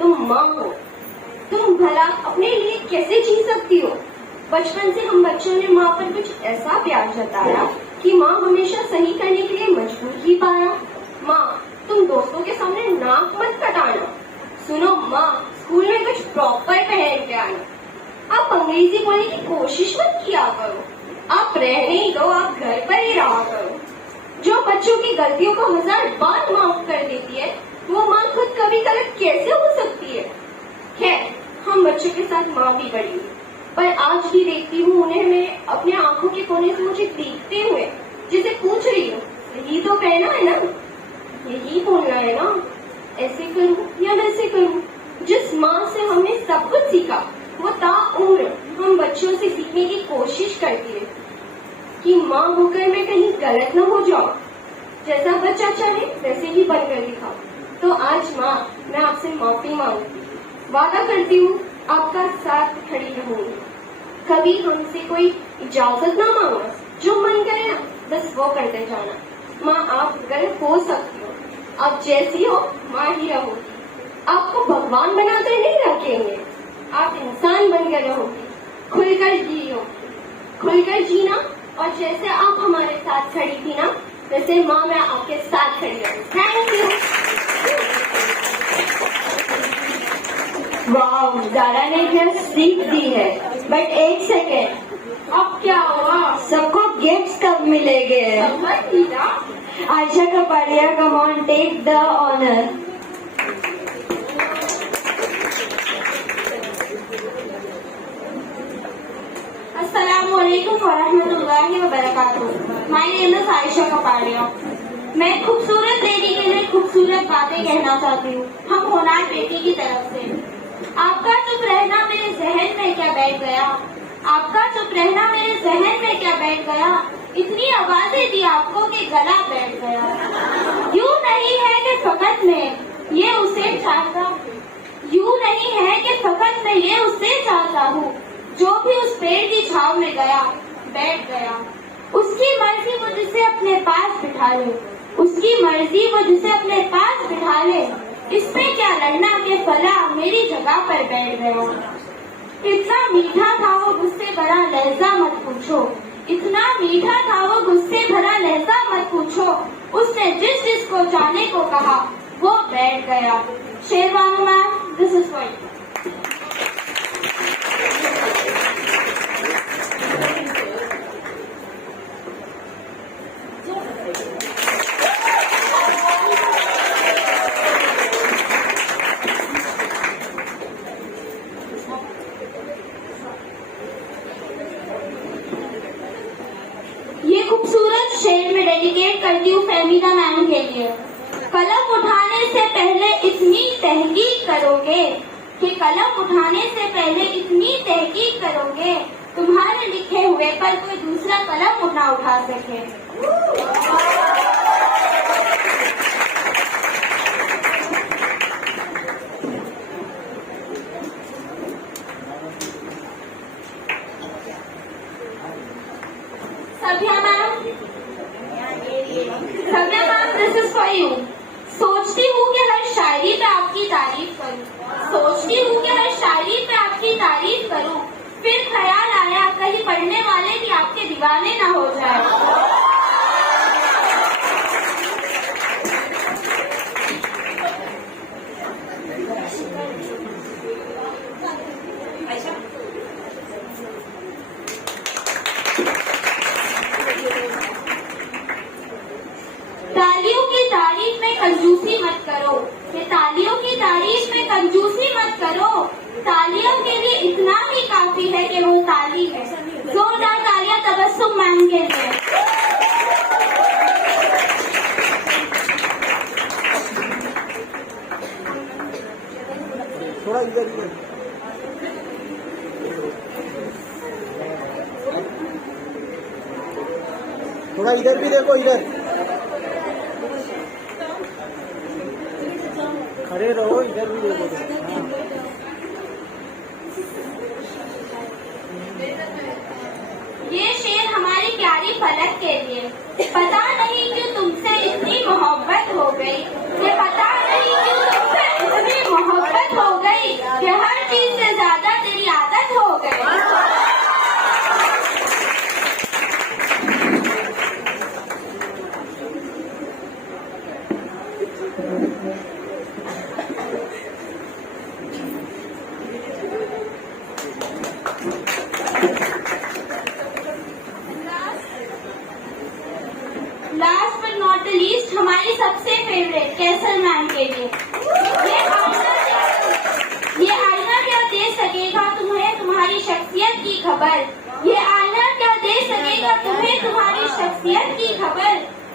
तुम माँ हो, तुम भला अपने लिए कैसे जी सकती हो? बचपन से हम बच्चों ने माँ पर कुछ ऐसा प्यार जताया कि माँ हमेशा सही करने के लिए मजबूर ही पाया। माँ, तुम दोस्तों के सामने नाक मत कटाना। सुनो माँ, स्कूल में कुछ प्रॉपर पहन के आना। आप अंग्रेजी बोलने की कोशिश मत किया करो। आप रहने ही दो, आप घर पर ही रहा करो। जो बच्चों की गलतियों को 1000 बार माफ कर देती है वो माँ खुद कभी गलत कैसे हो सकती है? खैर, हम बच्चों के साथ माँ भी बड़ी, पर आज भी देखती हूँ उन्हें मैं अपने आंखों के कोने से मुझे देखते हुए, जिसे पूछ रही हूँ यही तो कहना है ना, यही बोलना है ना, ऐसे करूँ या वैसे करूँ। जिस माँ से हमने सब कुछ सीखा वो ताउम्र हम बच्चों से सीखने की कोशिश करती है कि माँ होकर मैं कहीं गलत न हो जाऊँ, जैसा बच्चा चाहे वैसे ही बनकर दिखाओ। तो आज माँ, मैं आपसे माफी मांगती, वादा करती हूँ आपका साथ खड़ी रहूंगी। कभी हमसे कोई इजाजत ना मांगना, जो मन करे ना बस वो करते जाना। माँ, आप गलत हो सकती हो, आप जैसी हो माँ ही रहोगी। आपको भगवान बनाकर नहीं रखेंगे, आप इंसान बनकर रहोगी, खुलकर जियो, खुलकर जीना। और जैसे आप हमारे साथ खड़ी थी ना, वैसे माँ मैं आपके साथ खड़ी रहूँ। Thank you. वाह, ज़ारा ने इतना सीख दी है, बट एक सेकेंड, अब क्या हुआ? सबको गिफ्ट्स कब मिलेंगे? Ayesha Kapadia, come on, take the honour. अस्सलामुअलैकुम वरहमतुल्लाहि वबरकातुहू। My name is Ayesha Kapadia. मैं खूबसूरत लेडी के लिए खूबसूरत बातें कहना चाहती हूँ, हम होनार बेटी की तरफ से। आपका चुप रहना मेरे जहन में क्या बैठ गया, आपका चुप रहना मेरे जहन में क्या बैठ गया, इतनी आवाजें दी आपको कि गला बैठ गया। यूँ नहीं है कि फकत में ये उसे चाहता हूँ। यूं नहीं है कि फकत मैं ये उसे चाहता हूँ जो भी उस पेड़ की छांव में गया, बैठ गया। उसकी मर्जी वो जिसे अपने पास बिठा ले, उसकी मर्जी वो जिसे अपने पास बिठा ले। इसमें क्या लड़ना के फला मेरी जगह पर बैठ गया। इतना मीठा था वो गुस्से भरा लहजा मत पूछो, इतना मीठा था वो गुस्से भरा लहजा मत पूछो। उसने जिसको जाने को कहा वो बैठ गया। Sherwanu ma'am, this is for you. ये खूबसूरत शेर में डेडिकेट करती हूँ फहमीदा मैम के लिए। कलम उठाने से पहले इतनी तहकीक करोगे कि कलम उठाने से पहले इतनी तहकीक करोगे तुम्हारे लिखे हुए पर कोई दूसरा कलम ना उठा सके। Sabhya ma'am, this is for you. सोचती हूँ कि हर शायरी पे आपकी तारीफ करूँ, सोचती हूँ कि हर शायरी पे आपकी तारीफ करूँ। फिर ख्याल आया कहीं पढ़ने वाले भी आपके दीवाने ना हो जाए। तालियों की तारीफ में कंजूसी मत करो, ये तालियों की तारीफ में कंजूसी मत करो। तालियों के लिए इतना ही काफी है कि वो ताली है। जोरदार तालियां तबस्सुम मैम के लिए। थोड़ा इधर थोड़ा इधर भी देखो, इधर खड़े रहो, इधर भी देखो। ये शेर हमारी प्यारी फलक के लिए। पता नहीं क्यों तुमसे इतनी मोहब्बत हो गई, ये पता नहीं क्यों तुमसे इतनी मोहब्बत हो गई कि हर चीज से ज्यादा तेरी आदत हो गई। Last but not the least हमारी सबसे फेवरेट कैसर मैम के लिए। ये आईना क्या दे सकेगा तुम्हें तुम्हारी शख्सियत की खबर, ये आईना क्या दे सकेगा तुम्हें तुम्हारी शख्सियत की खबर।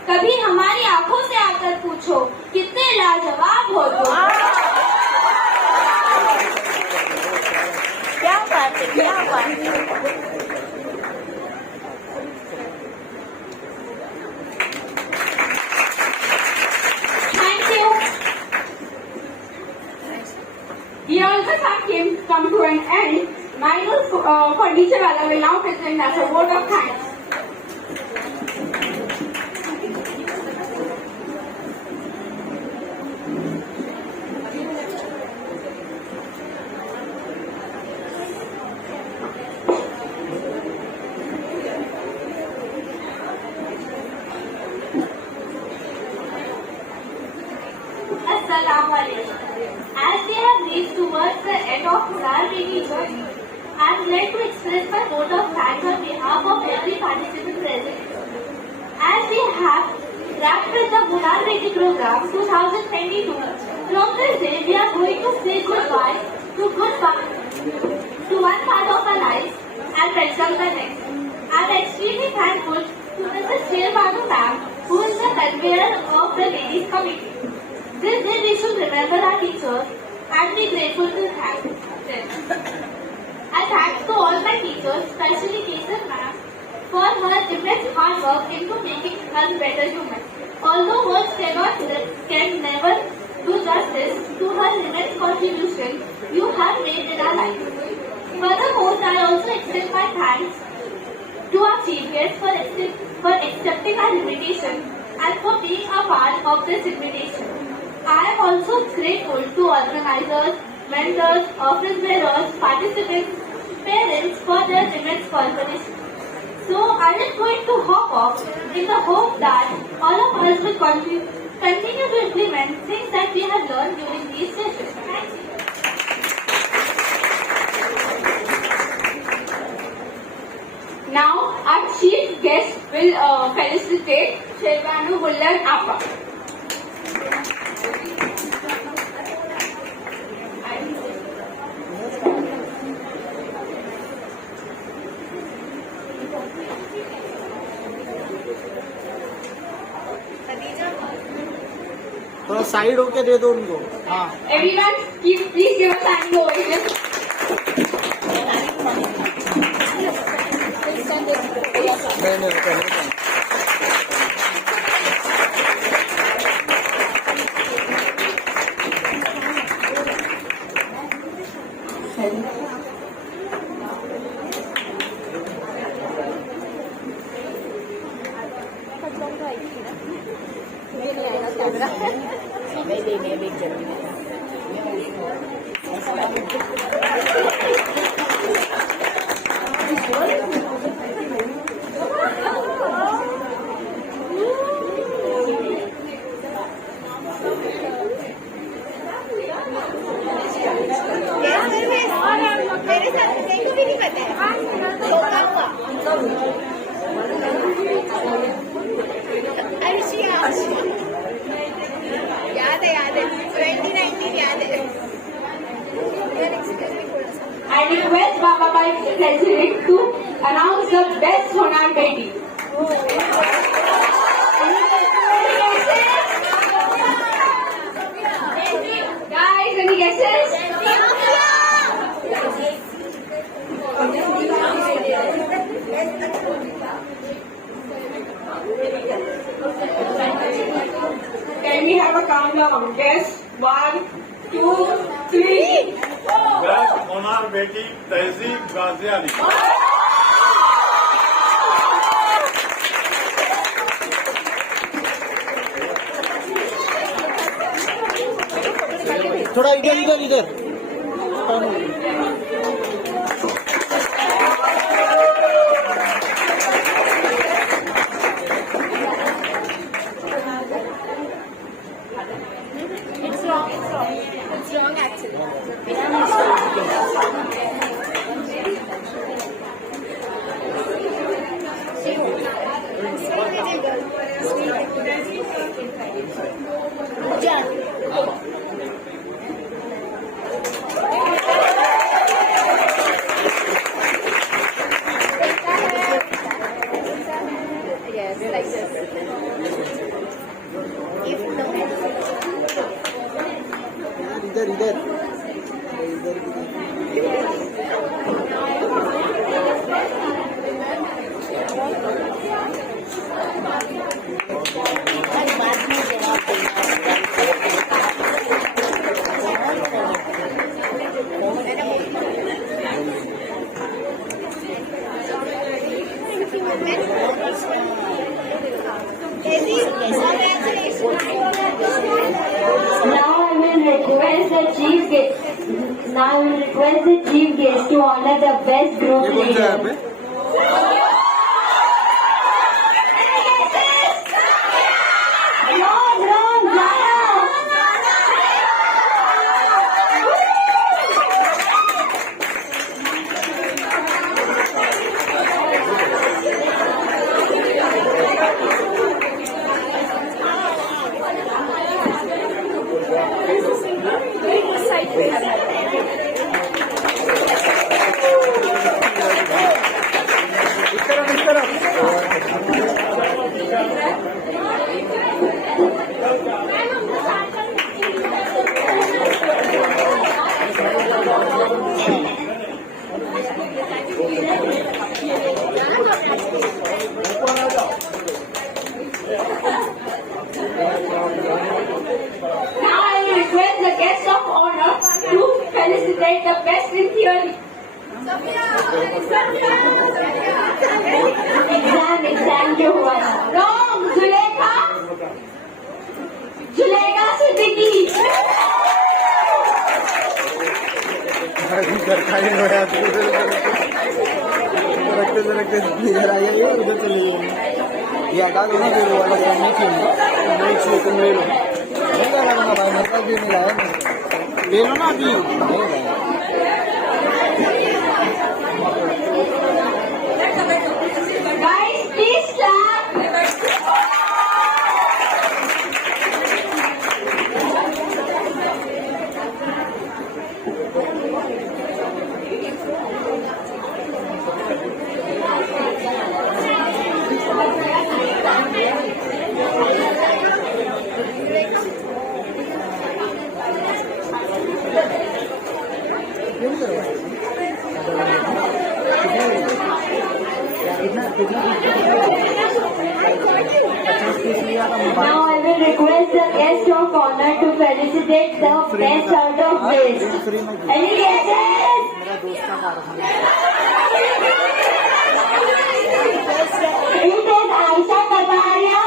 कभी हमारी आंखों से आकर पूछो कितने लाजवाब हो तुम। क्या बात है, क्या बात है। Here also time come to an end. Minus Furniture Wala will now present as a vote of thanks. Assalamualaikum. As we have reached towards the end of Hunar Beti journey, I would like to express my vote of thanks on behalf of every participant present. As we have wrapped with the Hunar Beti program 2022, from this day we are going to say goodbye to one part of our lives and welcome the next. I am extremely thankful to Mrs. Sherbanu ma'am, who is the convener of the ladies committee. This day we should remember our teachers and be grateful to thank them. And thanks to all my teachers, especially Teacher Ma'am, for her immense hard work into making us better humans. Although words can never do justice to her immense contribution you have made in our life. Furthermore, I also extend my thanks to our chief guest for accepting our invitation and for being a part of this invitation. I am also grateful to organizers, mentors, office bearers, participants, parents for their immense contribution. So I am going to hop off in the hope that all of us will continue to implement things that we have learned during these sessions. Thank you. Now our chief guest will felicitate Shervanu Bullan Appa. थोड़ा साइड होके दे दो उनको. हाँ. Everyone, please give a standing ovation. I request Baba Bhai President to announce the best Honar Beti. Guys, any guesses? Can we have a countdown? Guess 1, 2, 3. Best Honar Beti Tehzeeb Ghazi Ali. थोड़ा इधर इधर इधर. इधर इधर Now I will request the chief guest to honor the best group leader. felicitate the best in theory. Exam जो हुआ था रॉन्ग जुलेखा सिद्दीकी उधर चले गए ये हटा दो ना फिर वो वाला नहीं चाहिए नहीं चाहिए तुम ले लो नहीं लगा ना भाई मतलब भी नहीं लाया ले लो ना अभी Guys, please clap. Now I will request the guest of honor to felicitate the best out of this. Any guesses? It is Aisha Kataria.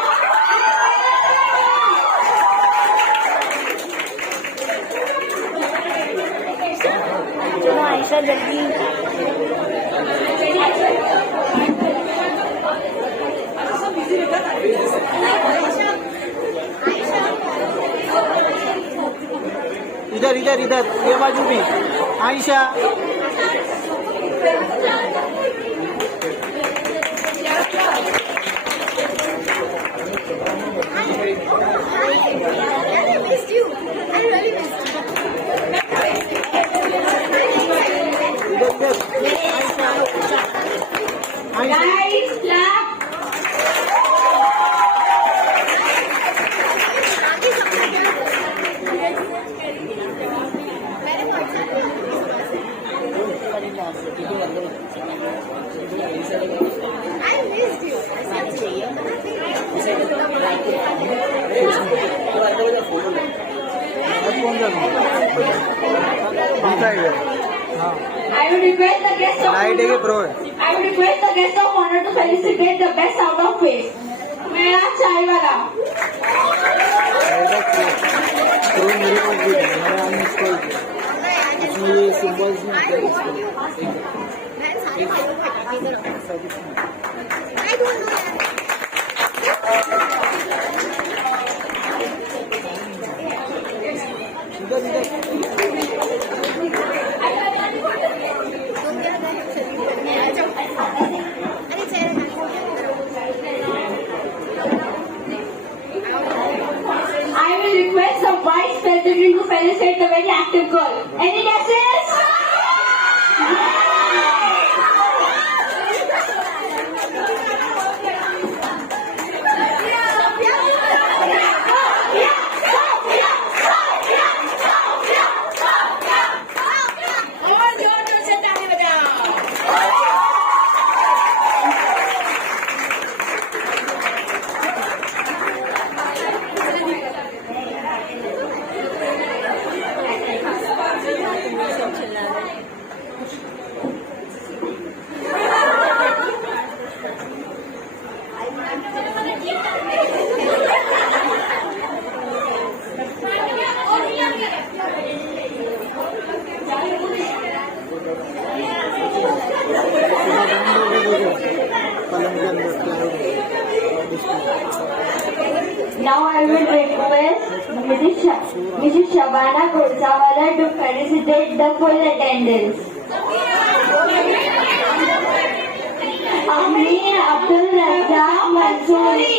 चलो आयशा जल्दी इधर इधर इधर ये बाजू भी Ayesha Guys, clap. I will request the guest of honor. I will request the guest of honor to felicitate the best out of face. मेरा चाय वाला. I will request the vice president to felicitate the very active girl. Any guesses? Now I will request Mrs. Shabana Kursawala to felicitate the full attendance. Amreen Abdul Razzaq Mansoori.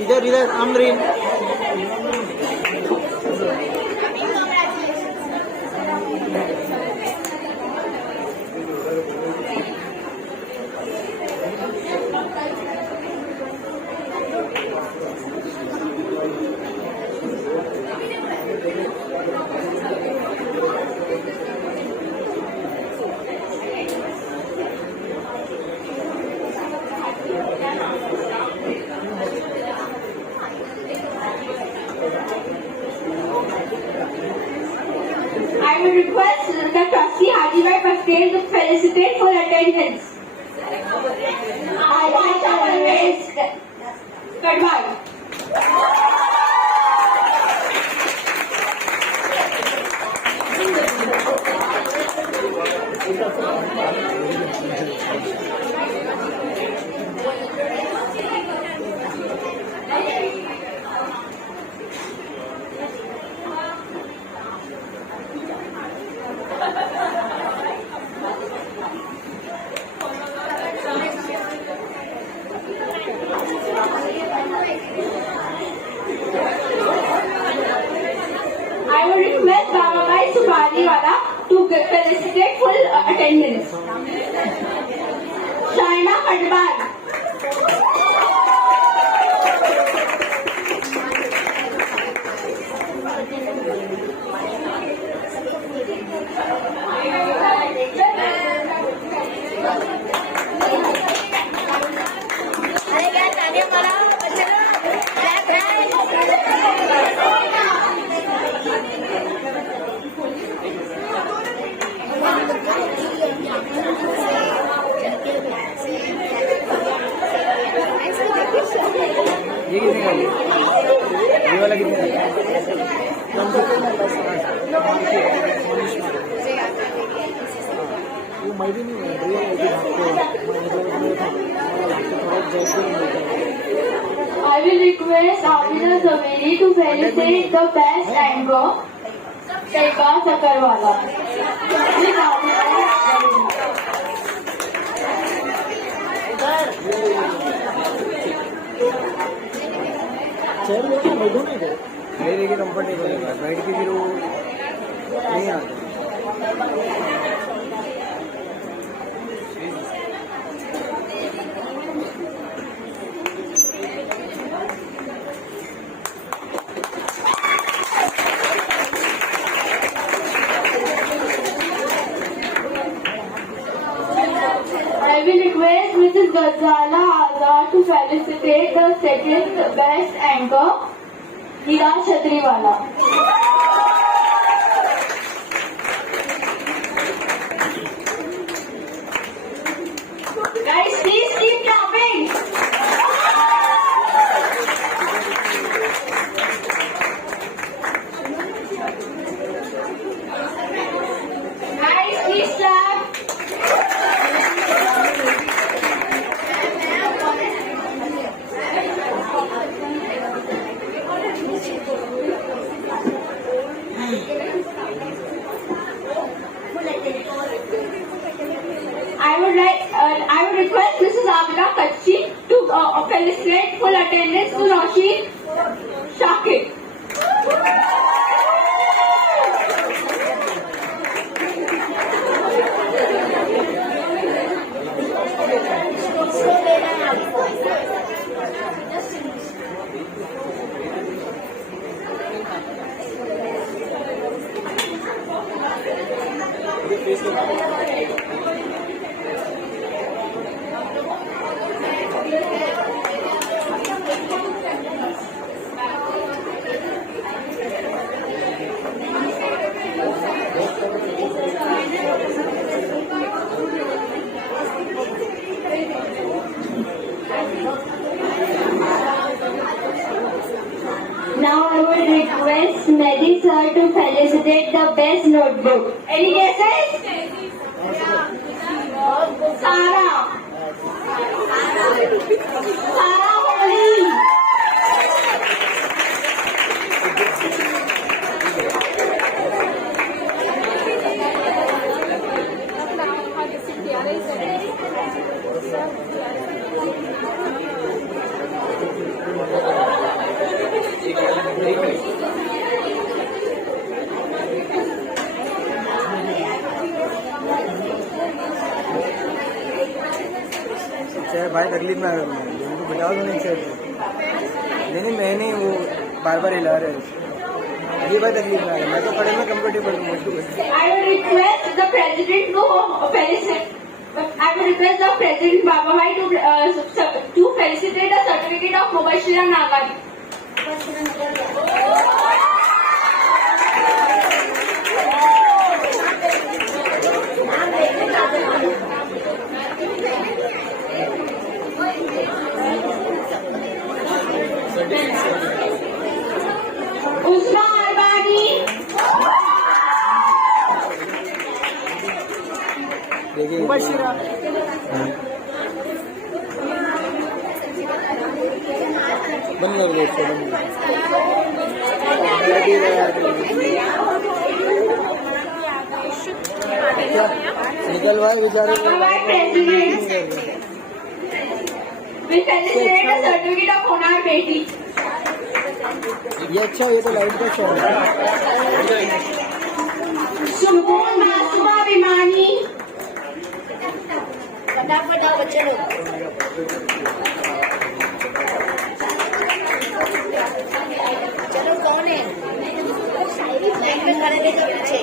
इधर इधर Amreen I will request the trustee Hajibhai Patel to felicitate for attendance. Aisha Parvez Kadwal. I will request Baba Subhaniwala to felicitate full attendance. Shaina Kadwal. I will request Abida Zaveri to felicitate the best anchor, Shaiba Sakarwala. मेरे की कंफर्टेबल है बैठ के फिर वो नहीं आता I will request Mrs. Ghazala Azad to felicitate the second best anchor, Hira Chatriwala. Guys, please keep clapping. Guys, please clap. I would request Mrs. Abida Kachi to felicitate full attendance to Rashid Shakir. Now I would request Mehdi sir to felicitate the best notebook. Any guesses? Sara. Sara Holi. चाहे भाई तकलीफ ना उनको बिठाओ तो नहीं चाहिए नहीं मैं नहीं वो बार बार हिला रहे ये भाई तकलीफ ना है मैं तो खड़े में कंफर्टेबल हूँ I will request the president to felicitate. I will request the president Baba Bhai to felicitate the certificate of Mubashira Nagari. उस्मा अरबानी, निकलवाए बेचारे our president. We celebrate the certificate of honor बेटी. ये अच्छा, ये तो लाइट का शो है। सुकून मासूमा विमानी, फटाफट आओ बच्चे लोग। चलो कौन है? लाइन में खड़े थे जो पीछे।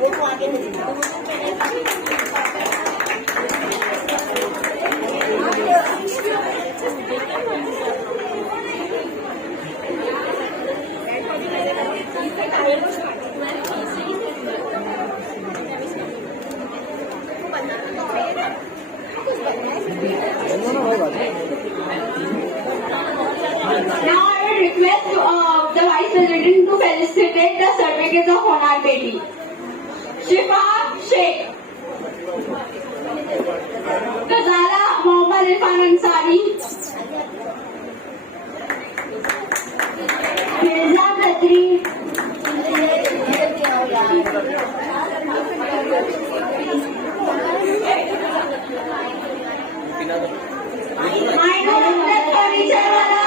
वो तो आगे नहीं। Now I will request the Vice President to felicitate the certificates of honor बेटी. शिफा शेख, गजाला मोहम्मद इरफान अंसारी, मिर्जा बद्री, माइनो फर्नीचर वाला,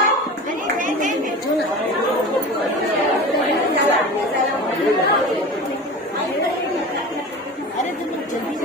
अरे तुम जल्दी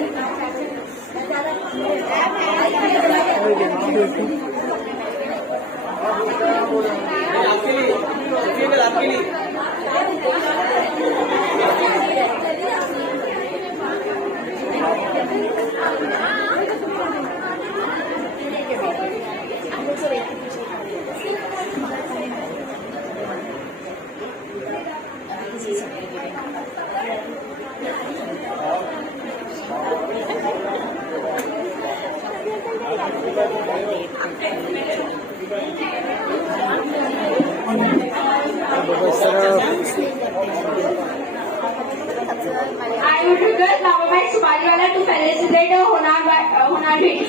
I would request Namabai Subaliwala to felicitate the honor बेटी.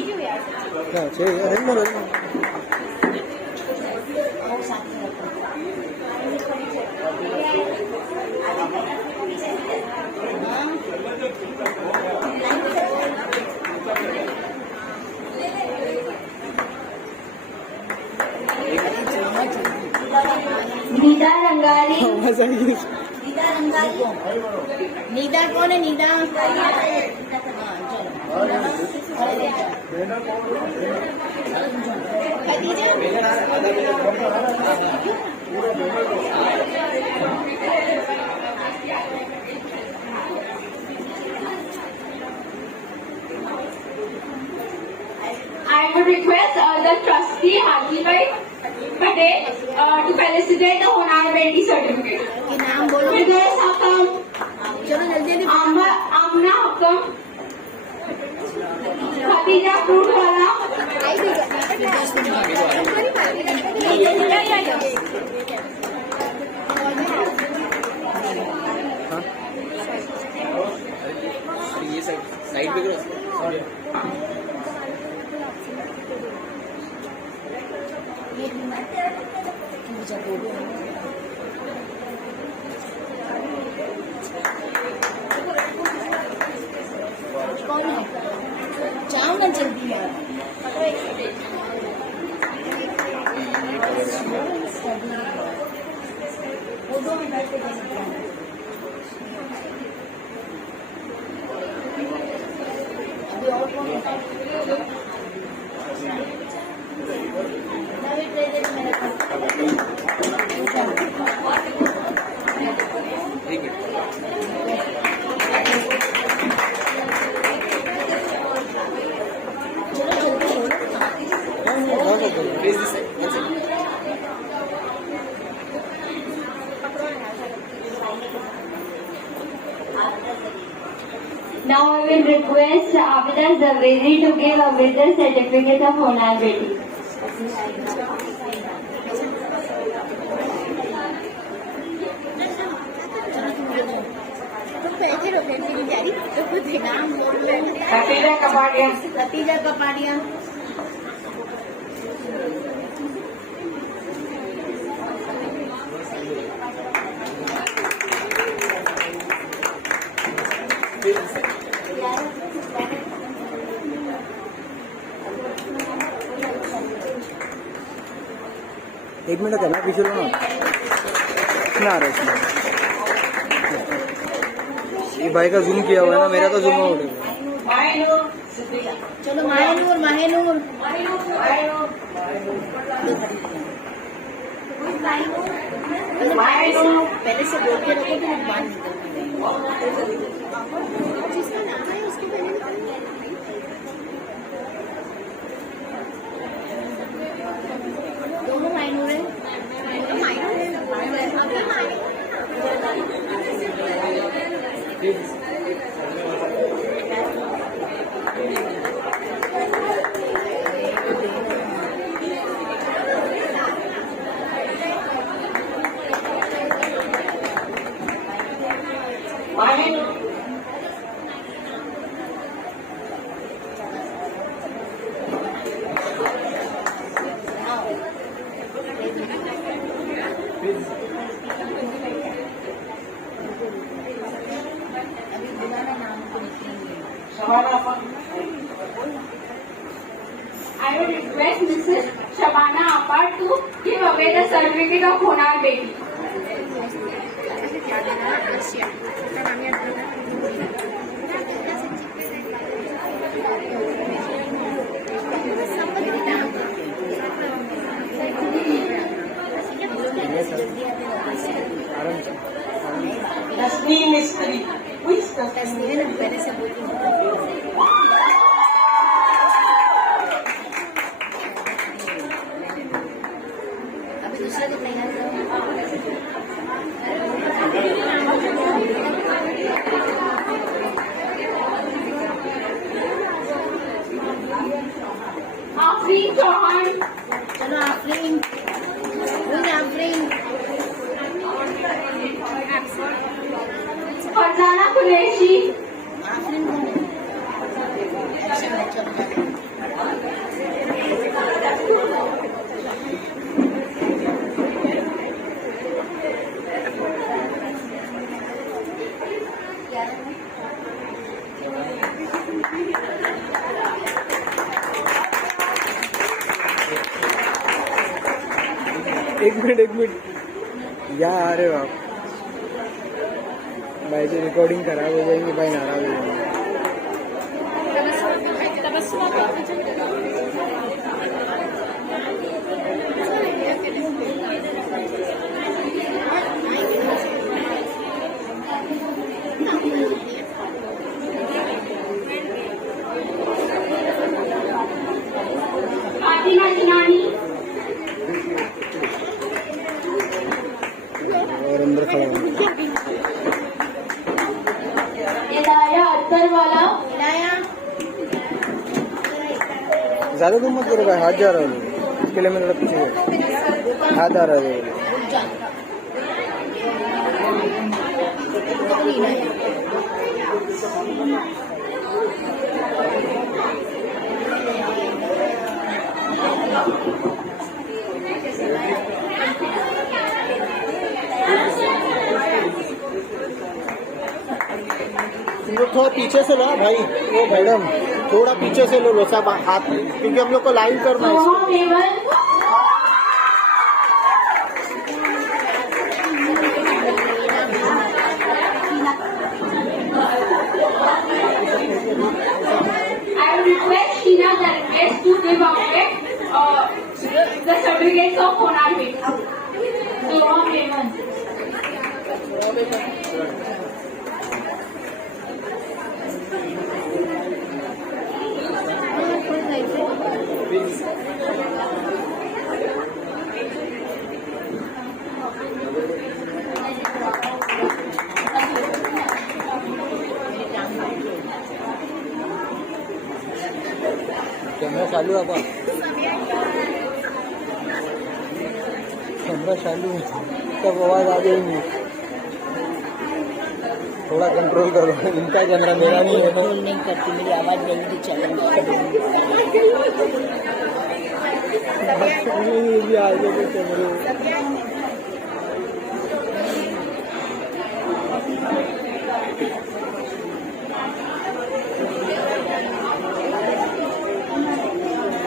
निदा रंगारी, नीदा कौन है? नीदा I would request the trustee Hajibhai Patel to felicitate the honor बेटी certificate. के नाम बोलो। Firdaus Hakam, चलो जल्दी जल्दी। Amna Hakam, Khadija Fruit वाला, साइड पे करो। कौन है? जाओ ना जल्दी यार। वो 2 मिनट पे दे सकते हैं। अभी और कौन है? नवी प्रेजेंट मेरा ठीक है। will request Abida Zaveri to give Abida the certificate of Honar Beti. Khatija Kapadia. Khatija Kapadia. एक मिनट करना पीछे लो ना कितना आ रहा है इसमें ये भाई का जूम किया हुआ है ना मेरा तो जूम आउट है चलो माहेनूर माहेनूर पहले से बोल के रखो तो बात जिसका नाम है उसके पहले दोनों मायनूर है I would request Mrs. Shabana Apar to give away the certificate of Honar Beti. Tasneem Mistry. Who is Tasneem? Afreen Chauhan. चलो आफरीन आफरीन Farzana Qureshi. आफरीन एक मिनट यहाँ आ रहे हो आप भाई की रिकॉर्डिंग खराब हो जाएंगी भाई नाराज हो जाएंगे Fatima Jinani. और अंदर खड़ा हूँ Idaya Attarwala. ज्यादा दूर मत करो भाई हाथ जा रहा है इसके लिए मैं थोड़ा पीछे गया। हाथ आ रहा है थोड़ा पीछे से लो भाई वो मैडम थोड़ा पीछे से लो सब हाथ क्योंकि हम लोग को लाइव करना है Moha Devan. I would request Sheena Darvesh to give away the certificates of Honar Beti. Moha Devan. Camera चालू है अपन, कैमरा चालू तब आवाज आ जाएगी। थोड़ा कंट्रोल करो, इनका कैमरा मेरा नहीं है। नहीं करती, मेरी आवाज़ जल्दी चलेगी। भी आ जाएगी कैमरे।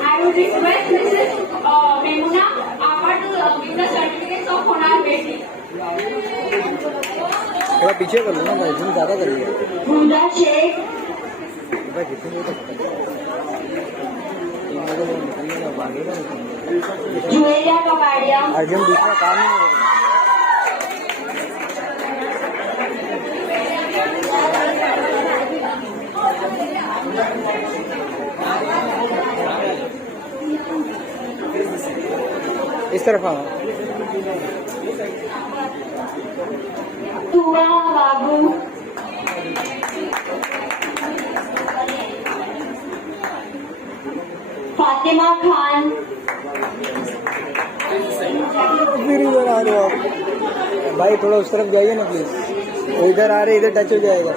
I would request Mrs. Memuna Appa to give the certificates of Honar Beti. थोड़ा पीछे कर लो ना भाई, तुम ज़्यादा कर लिया। Huda Sheikh, भाई कितने तक Julia Kapadia, अर्जुन दूसरा काम ही नहीं करेगा। इस तरफ आओ। Tuba Babu, Fatima Khan, फिर इधर आ रहे हो आप भाई, थोड़ा उस तरफ जाइए ना प्लीज। इधर आ रहे, इधर टच हो जाएगा।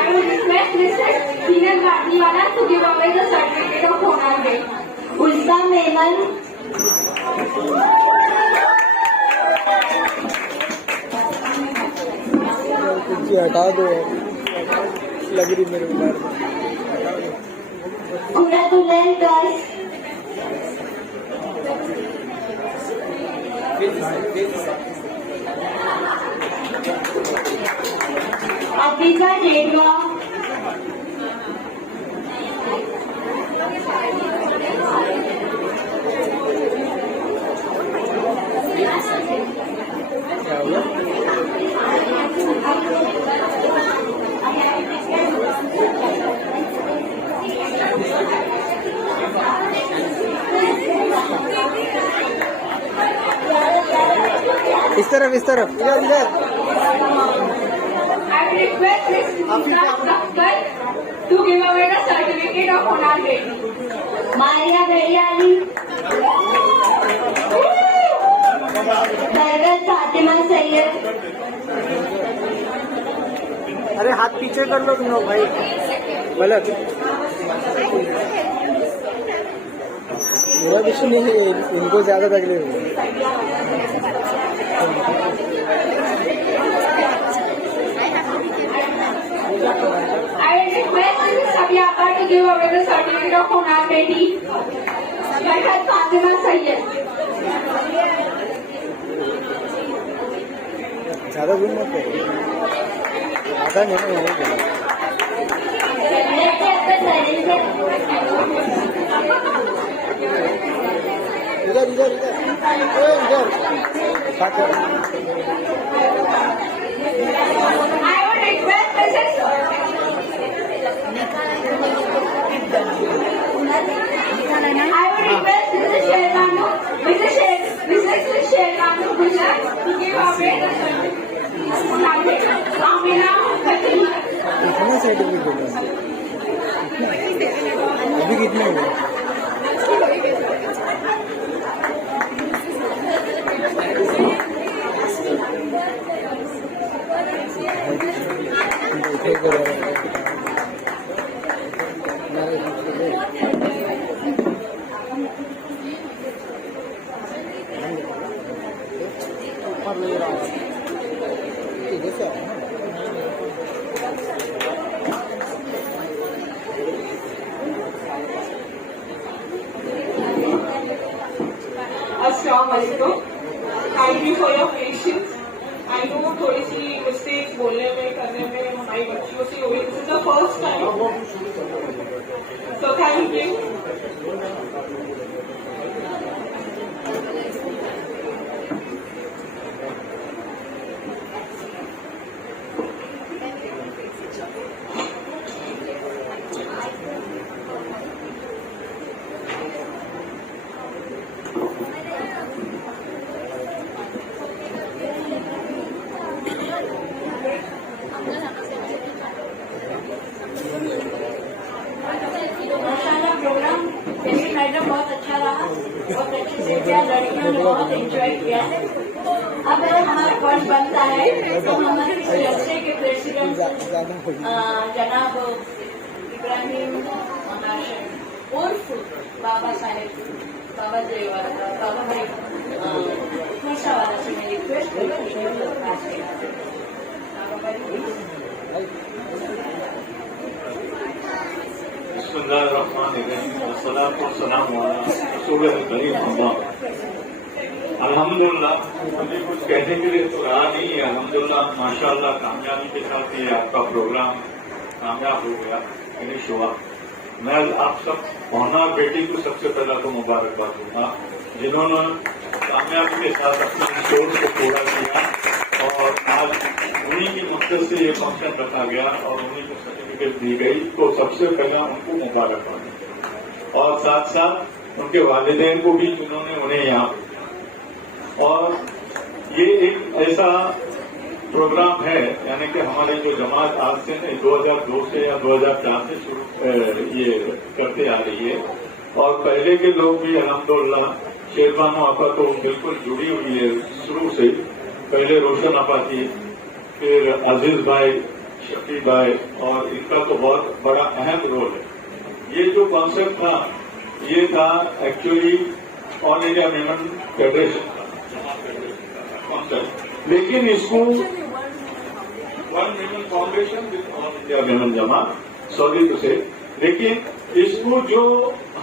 I would request Mrs. Heenal Bhatniwala to give away the certificate of Honar Beti. Ulsa Meman, कुछ हटा दो, लग रही मेरे ऊपर। Kuratulen Toys, Atika Dedwa, क्या हुआ? इस तरफ, इस तरफ, इधर इधर। I would request Ms. Muna Sakkar to give away the certificate of Honar Beti. Maria Bediali, Dargat Fatima Sayyed, अरे हाथ पीछे कर लो तुम लोग भाई, गलत। मेरा कुछ नहीं है, इनको ज्यादा तकलीफ है। I request Mrs. Sabiapa to give away the certificate of Honar Beti. Dargat Fatima Sayyed. ज्यादा दूर मत करो, आता नहीं है Let's get the certificate. इधर इधर इधर, इधर I would request Mrs. Shermanu, Mrs. Shermanu Gujarat to give away the certificate. Amina Khatri. कितने सर्टिफिकेट अभी कितने हुए? Assalamu alaikum. Thank you for your patience. I know थोड़ी सी मिस्टेक्स बोलने में करने में हमारी बच्चियों से हुई. This is the first time thank you. माशाल्लाह प्रोग्राम जैसे मैडम बहुत अच्छा रहा, बहुत अच्छे से किया, लड़कियों ने बहुत एंजॉय किया। अब हमारा फर्ज बनता है तो हमारे जलसे के प्रेसिडेंट जनाब इब्राहिम उर्फ बाबा साहेब बाबा जयवाला बाबा भाई वाला से मैं रिक्वेस्ट करूँगी अल्हम्दुलिल्लाह, मुझे कुछ कहने के लिए तो रहा नहीं है। अल्हम्दुलिल्लाह, माशाल्लाह, कामयाबी के साथ ये आपका प्रोग्राम कामयाब हो गया, फिनिश हुआ। मैं आप सब होनहार बेटी को सबसे पहला तो मुबारकबाद दूंगा, जिन्होंने कामयाबी के साथ अपने सोच को पूरा किया और आज उन्हीं की मकसद से ये फंक्शन रखा गया और उन्हीं को सर्टिफिकेट दी गई। तो सबसे पहला उनको मुबारकबाद और साथ साथ उनके वालिदैन को भी जिन्होंने उन्हें यहाँ, और ये एक ऐसा प्रोग्राम है, यानी कि हमारी जो जमात आज से 2002 से या 2004 से शुरू ये करते आ रही है। और पहले के लोग भी अल्हम्दुलिल्लाह, शेरबानो आपा तो बिल्कुल जुड़ी हुई है शुरू से। पहले रोशन आपा थी, फिर अजीज भाई, शफी भाई, और इनका तो बहुत बड़ा अहम रोल है। ये जो कॉन्सेप्ट था, ये था actually all India women federation का कॉन्सेप्ट, लेकिन इसको one women foundation with all India women जमात, सॉरी टू से, लेकिन इसको जो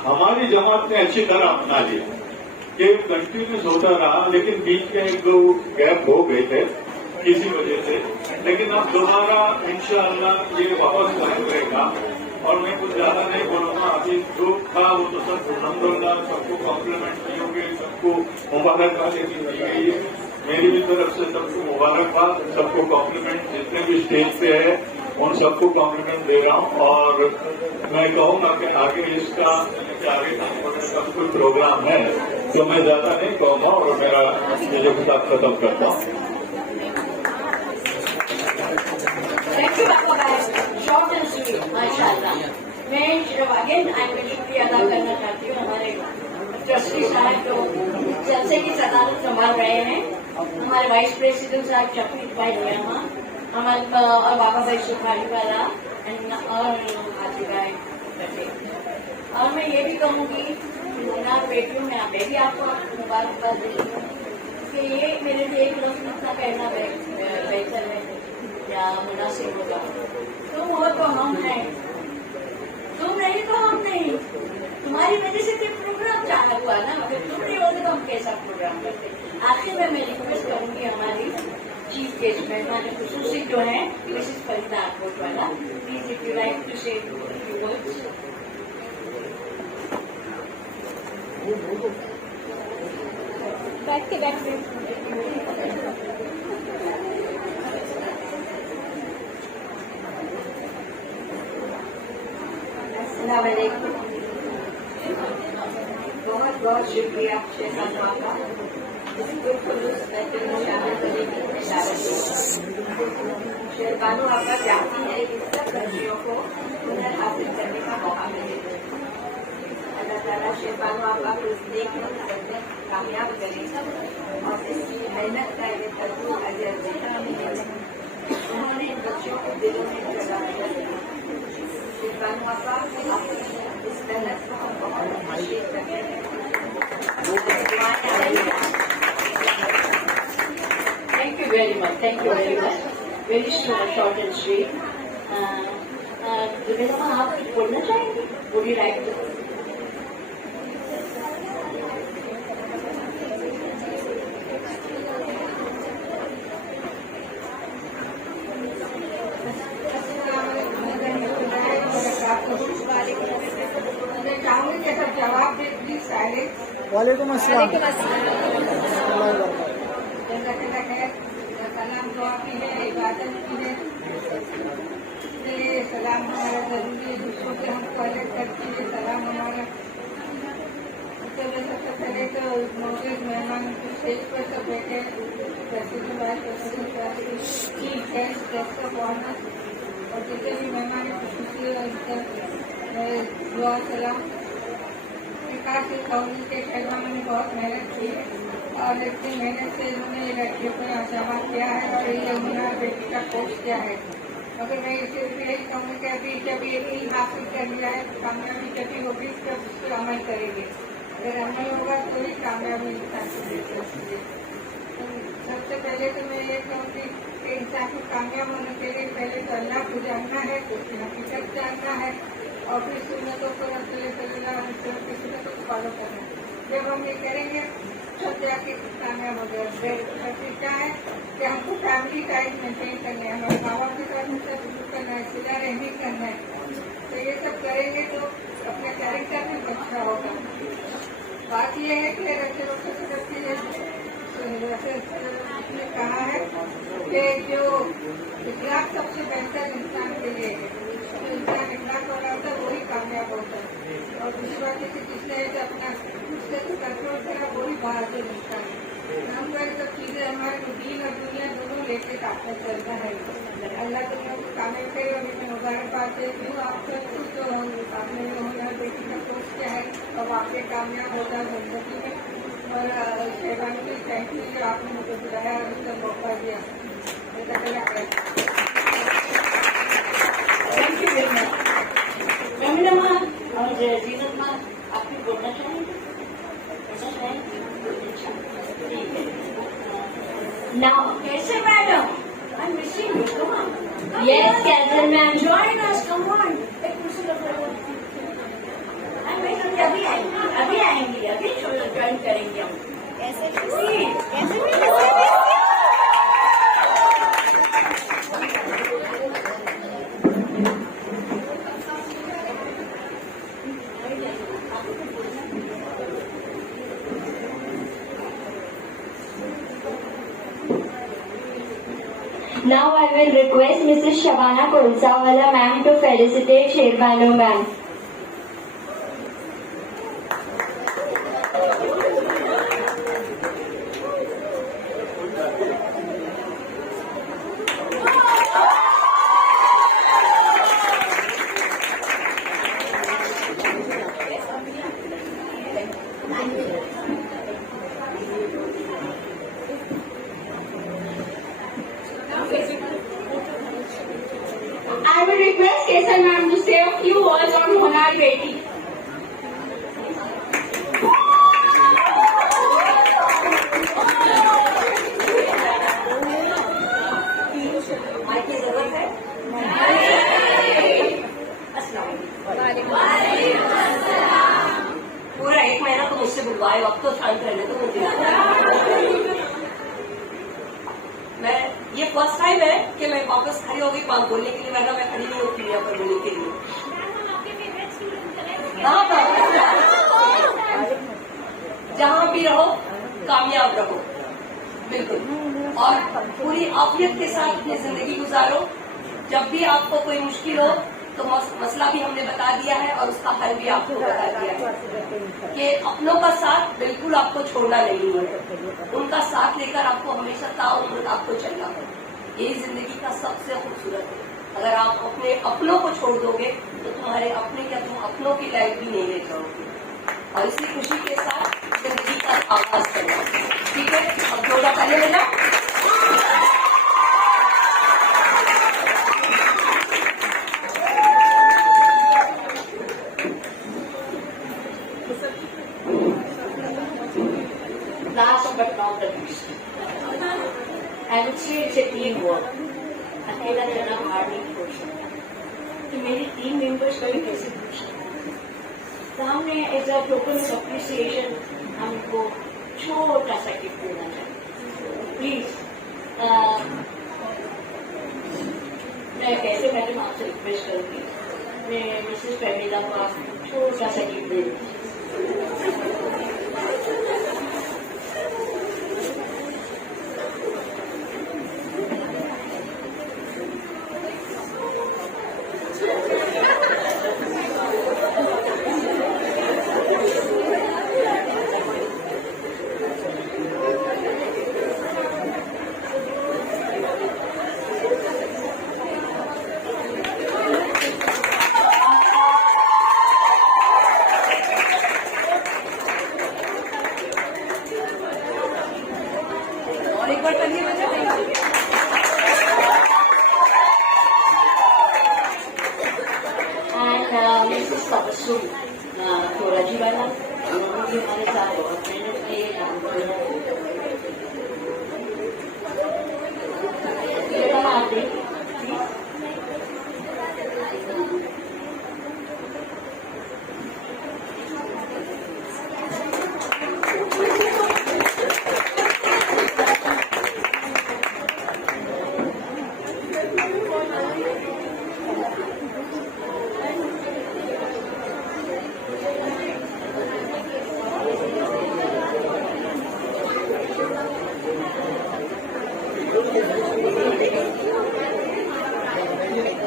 हमारी जमात ने अच्छी तरह अपना लिया कि कंटिन्यूस होता रहा, लेकिन बीच में एक दो गैप हो गए थे किसी वजह से, लेकिन अब दोबारा इंशाअल्लाह ये वापस रहेगा। और मैं कुछ ज्यादा नहीं बोलूंगा, अभी जो था वो तो सब अल्हम्दुलिल्लाह सबको कॉम्प्लीमेंट किए होंगे, सबको मुबारकबाद दी गई है। मेरी भी तरफ से सबको मुबारकबाद, सबको कॉम्प्लीमेंट, जितने भी स्टेज पे है उन सबको कॉम्प्लीमेंट दे रहा हूँ। और मैं कहूँगा कि आगे इसका आगे का कोई प्रोग्राम है तो मैं ज्यादा नहीं कहूँगा और मेरा मुझे किताब खत्म करता हूँ। शॉर्ट एंड स्वीट माशाल्लाह। मैं अगेन शुक्रिया अदा करना चाहती हूँ हमारे ट्रस्टी साहब जो जलसे की सदारत संभाल रहे हैं, हमारे वाइस प्रेसिडेंट साहब शफीक भाई रहमा, हमारे और बाबा भाई सुखारी वाला और हाजी भाई। और मैं ये भी कहूँगी होनहार बेटियों में मैं भी आपको मुबारकबाद देती हूँ कि ये मेरे लिए एक लफ्ज़ इतना कहना बेहतर है या मुनासिब होगा। तुम हो तो हम हैं, तुम नहीं तो हम नहीं। तुम्हारी वजह से तो प्रोग्राम चालू हुआ ना, अगर तुम नहीं होते तो हम कैसा प्रोग्राम करते। आखिर में मैं रिक्वेस्ट करूंगी हमारी चीफ गेस्ट मेहमान खुसूसी जो है मिसेस Farida Akotwala, please if you like to say words. बैठ के बहुत बहुत शुक्रिया शेरबानो आपका शेरबानो आपका चाहती है कि सब बच्चियों को हुनर हासिल करने का मौका मिले। अल्लाह ताला शेरबानो आपका इस नेक मकसद में कामयाब करे और इसकी मेहनत का ये भरपूर अजर देता है। उन्होंने बच्चों को दिलों में जगह दिया। शेरबानो आपका इस मेहनत को हम बहुत अप्रिशिएट करते हैं। Thank you very much. Thank you very much. Very short and sweet. Zubeda आप कुछ बोलना चाहेंगे? Would you like to? जवाब दे प्लीज साइलेंस वालेकुम अस्सलाम। सलाम दुआ की है, इबादत की है, इसलिए सलाम हमारा जरूरी है, दूसरों से हमको अलग करती है सलाम हमारा। सबसे पहले तो मौजूद मेहमान स्टेज पर सब बैठे, president vice president chief guest guest of honour और जितने भी मेहमान खुशी दुआ सलाम। विकास काउंसिल के शहरों ने बहुत मेहनत की है और इतनी मेहनत से इन्होंने लड़कियों को यहाँ जमा किया है और ये यमुना बेटी का कोर्स किया है। मगर मैं इसे यही कहूँगी कि अभी जब ये चीज हासिल कर लिया है कामयाबी जब भी होगी तब उस पर अमल करेंगे। अगर अमल होगा तो ही कामयाबी इंसान को दे सकती है। सबसे पहले तो मैं ये कहूँगी कि इंसान को कामयाब होने के लिए पहले तो अल्लाह को जानना है, उसकी हकीकत जानना है और फिर सुन्नतों को की सुन्नतों को फॉलो करना है। जब हम ये करेंगे तब जाके कामयाब हो गए। क्या है कि हमको फैमिली टाइम मेंटेन करना है, हमारे माँ बाप के साथ उनसे शुरू करना है, सिला रहनी करना है। तो ये सब करेंगे तो अपना कैरेक्टर भी अच्छा होगा। बात ये है कि रक्षा सकती है ने कहा है कि जो इखलाक सबसे बेहतर इंसान के लिए है, जो इंसान इखलाक वाला होता है वही कामयाब होता है। और दूसरी बात है कि जिसने अपना गुस्से को कंट्रोल करा वही बाहर से निकलता है। हम ये सब चीजें हमारे दीन और दुनिया दोनों लेके साथ में चलता है। अल्लाह दुनिया को कामयाब करे और इसमें मुबारकबाद देती हूँ। आप सब खुश तो होंगे, आपने जो होना बेटी का कोर्स किया है अब आपके कामयाब होगा जिंदगी में। और शेरवानी भी थैंक यू कि आपने मुझे बुलाया और उसका मौका दिया। Thank you very much. Ramila माँ और जीनत माँ आप भी बोलना चाहेंगे? Now, कैसे madam? I'm missing you. Come on. yes, Catherine ma'am. Join us. Come on. एक कुर्सी रखो। I'm waiting. अभी आएंगी अभी ज्वाइन करेंगे हम। कैसे Now I will request Mrs. Shabana Kolsawala ma'am to felicitate Sherbanu ma'am. I will request Kesar ma'am to say a few words on Honar Beti. पूरा एक महीना तो मुझसे बुलवाए, अब तो शांत रहने तो मुझे मैं ये फर्स्ट टाइम है कि मैं वापस खड़ी हो गई बात बोलने के लिए, वरना मैं खड़ी नहीं होती यहाँ पर बोलने के लिए। जहाँ भी रहो कामयाब रहो, बिल्कुल, और पूरी आफियत के साथ अपनी जिंदगी गुजारो। जब भी आपको कोई मुश्किल हो तो मसला भी हमने बता दिया है और उसका हल भी आपको बता दिया है कि अपनों का साथ बिल्कुल आपको छोड़ना नहीं है, उनका साथ लेकर आपको हमेशा ताउम्र आपको चलना है। यही जिंदगी का सबसे खूबसूरत है। अगर आप अपने अपनों को छोड़ दोगे तो तुम्हारे अपने क्या तुम अपनों की लाइफ भी नहीं ले जाओगे। और इसी खुशी के साथ जिंदगी का आगाज करना, ठीक है? अब थोड़ा पहले लेना last but not the least. I would say it's a team work. अकेला रहना हार्ड नहीं हो सकता कि मेरी टीम मेंबर्स कभी कैसे पूछ सकते। तो हमने as a token of appreciation हमको छोटा सा गिफ्ट देना चाहिए। प्लीज मैं कैसे मैडम आपसे रिक्वेस्ट करूंगी अपने मिसेस फैमिला का छोटा सा गिफ्ट दे दूँ। मिसेस तबस्सुम थोराजी वाला, उन्होंने भी हमारे साथ बहुत मेहनत की है।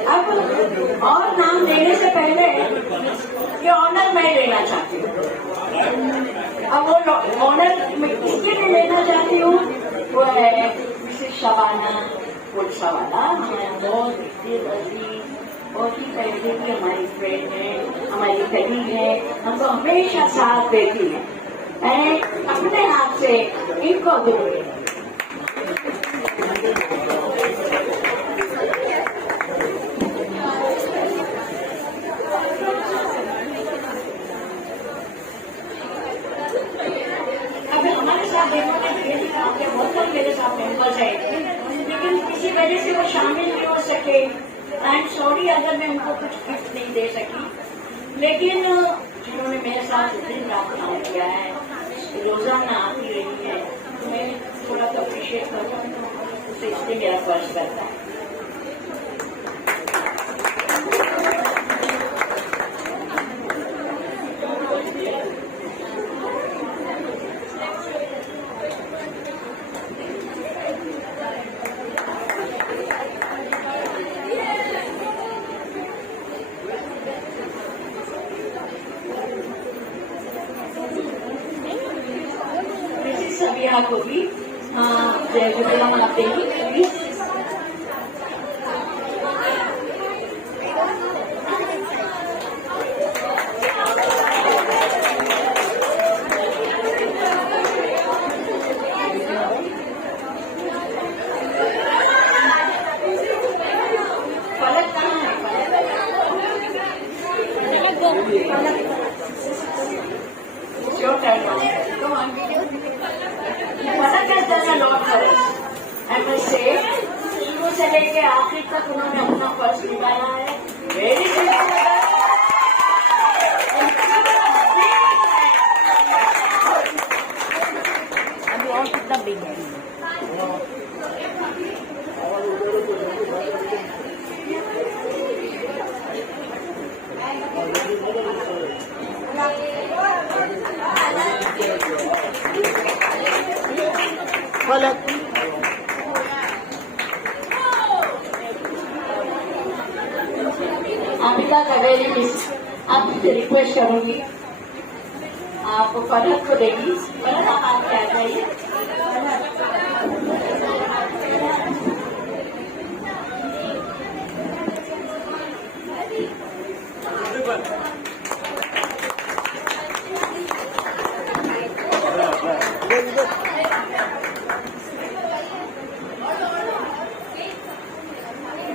अब और नाम देने से पहले ये ऑनर मैं लेना चाहती हूँ। अब वो ऑनर मैं किसके लिए लेना चाहती हूँ, वो है मिसेस शबाना पुलसावाला। बहुत बहुत ही पहले की हमारी फ्रेंड है, हमारी कलीग है, हमको हमेशा साथ देती है। मैं अपने हाथ से इनको दूंगी। बहुत मेरे साथ मेंबर्स है, लेकिन किसी वजह से वो शामिल नहीं हो सके। आई एम सॉरी अगर मैं उनको कुछ गिफ्ट नहीं दे सकी, लेकिन जिन्होंने मेरे साथ दिन रात काम किया है, रोजाना आती रही है, तो मैं थोड़ा तो अप्रिशिएट करूँ, उसे इसलिए मेरा फर्ज करता है। सबिया को भी जय गुरुराम आप देंगे प्लीज। फलक कहाँ है? Your turn now. Come on. फलक has done a lot for us. I must say, शुरू से लेके आखिर तक उन्होंने अपना फर्ज निभाया है। Very good. अभी और कितना बिग है? फलक अमिता कवेरी मिस, आपसे रिक्वेस्ट करूंगी, आप फलक को देगी। फलक आप आगे आ जाइए।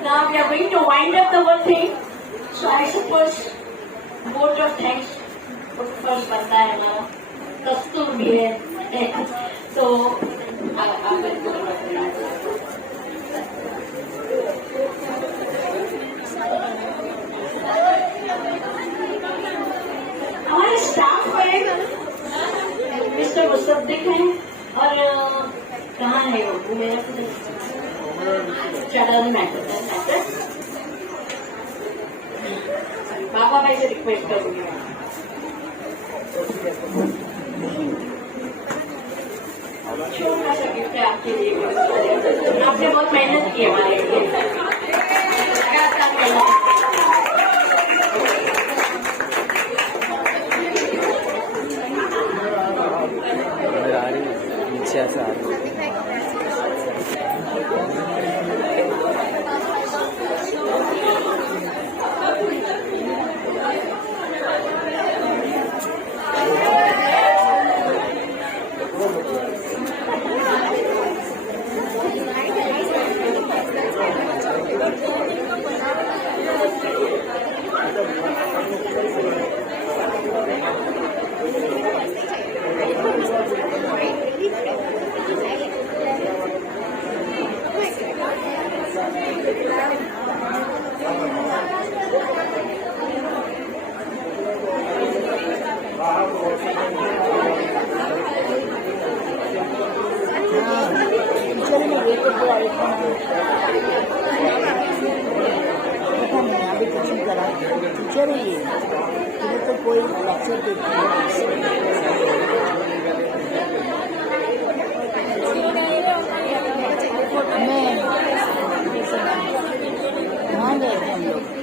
Now we are going to wind up the whole thing. So I suppose vote of thanks first बनता है हमारा, कस्तूर भी है, तो हमारे स्टाफ में मिस्टर मुसद्दिक हैं, और कहाँ है वो मेरा चढ़ा मैटर बाबा भाई से रिक्वेस्ट करूंगी। छोटा सा गिफ्ट है आपके लिए, आपने बहुत मेहनत की हमारे लिए, लगातार मेहनत पीछे से आ रही है। टीचर ही है, तुम्हें तो कोई लेक्चर देती है। हाँ गए हम लोग।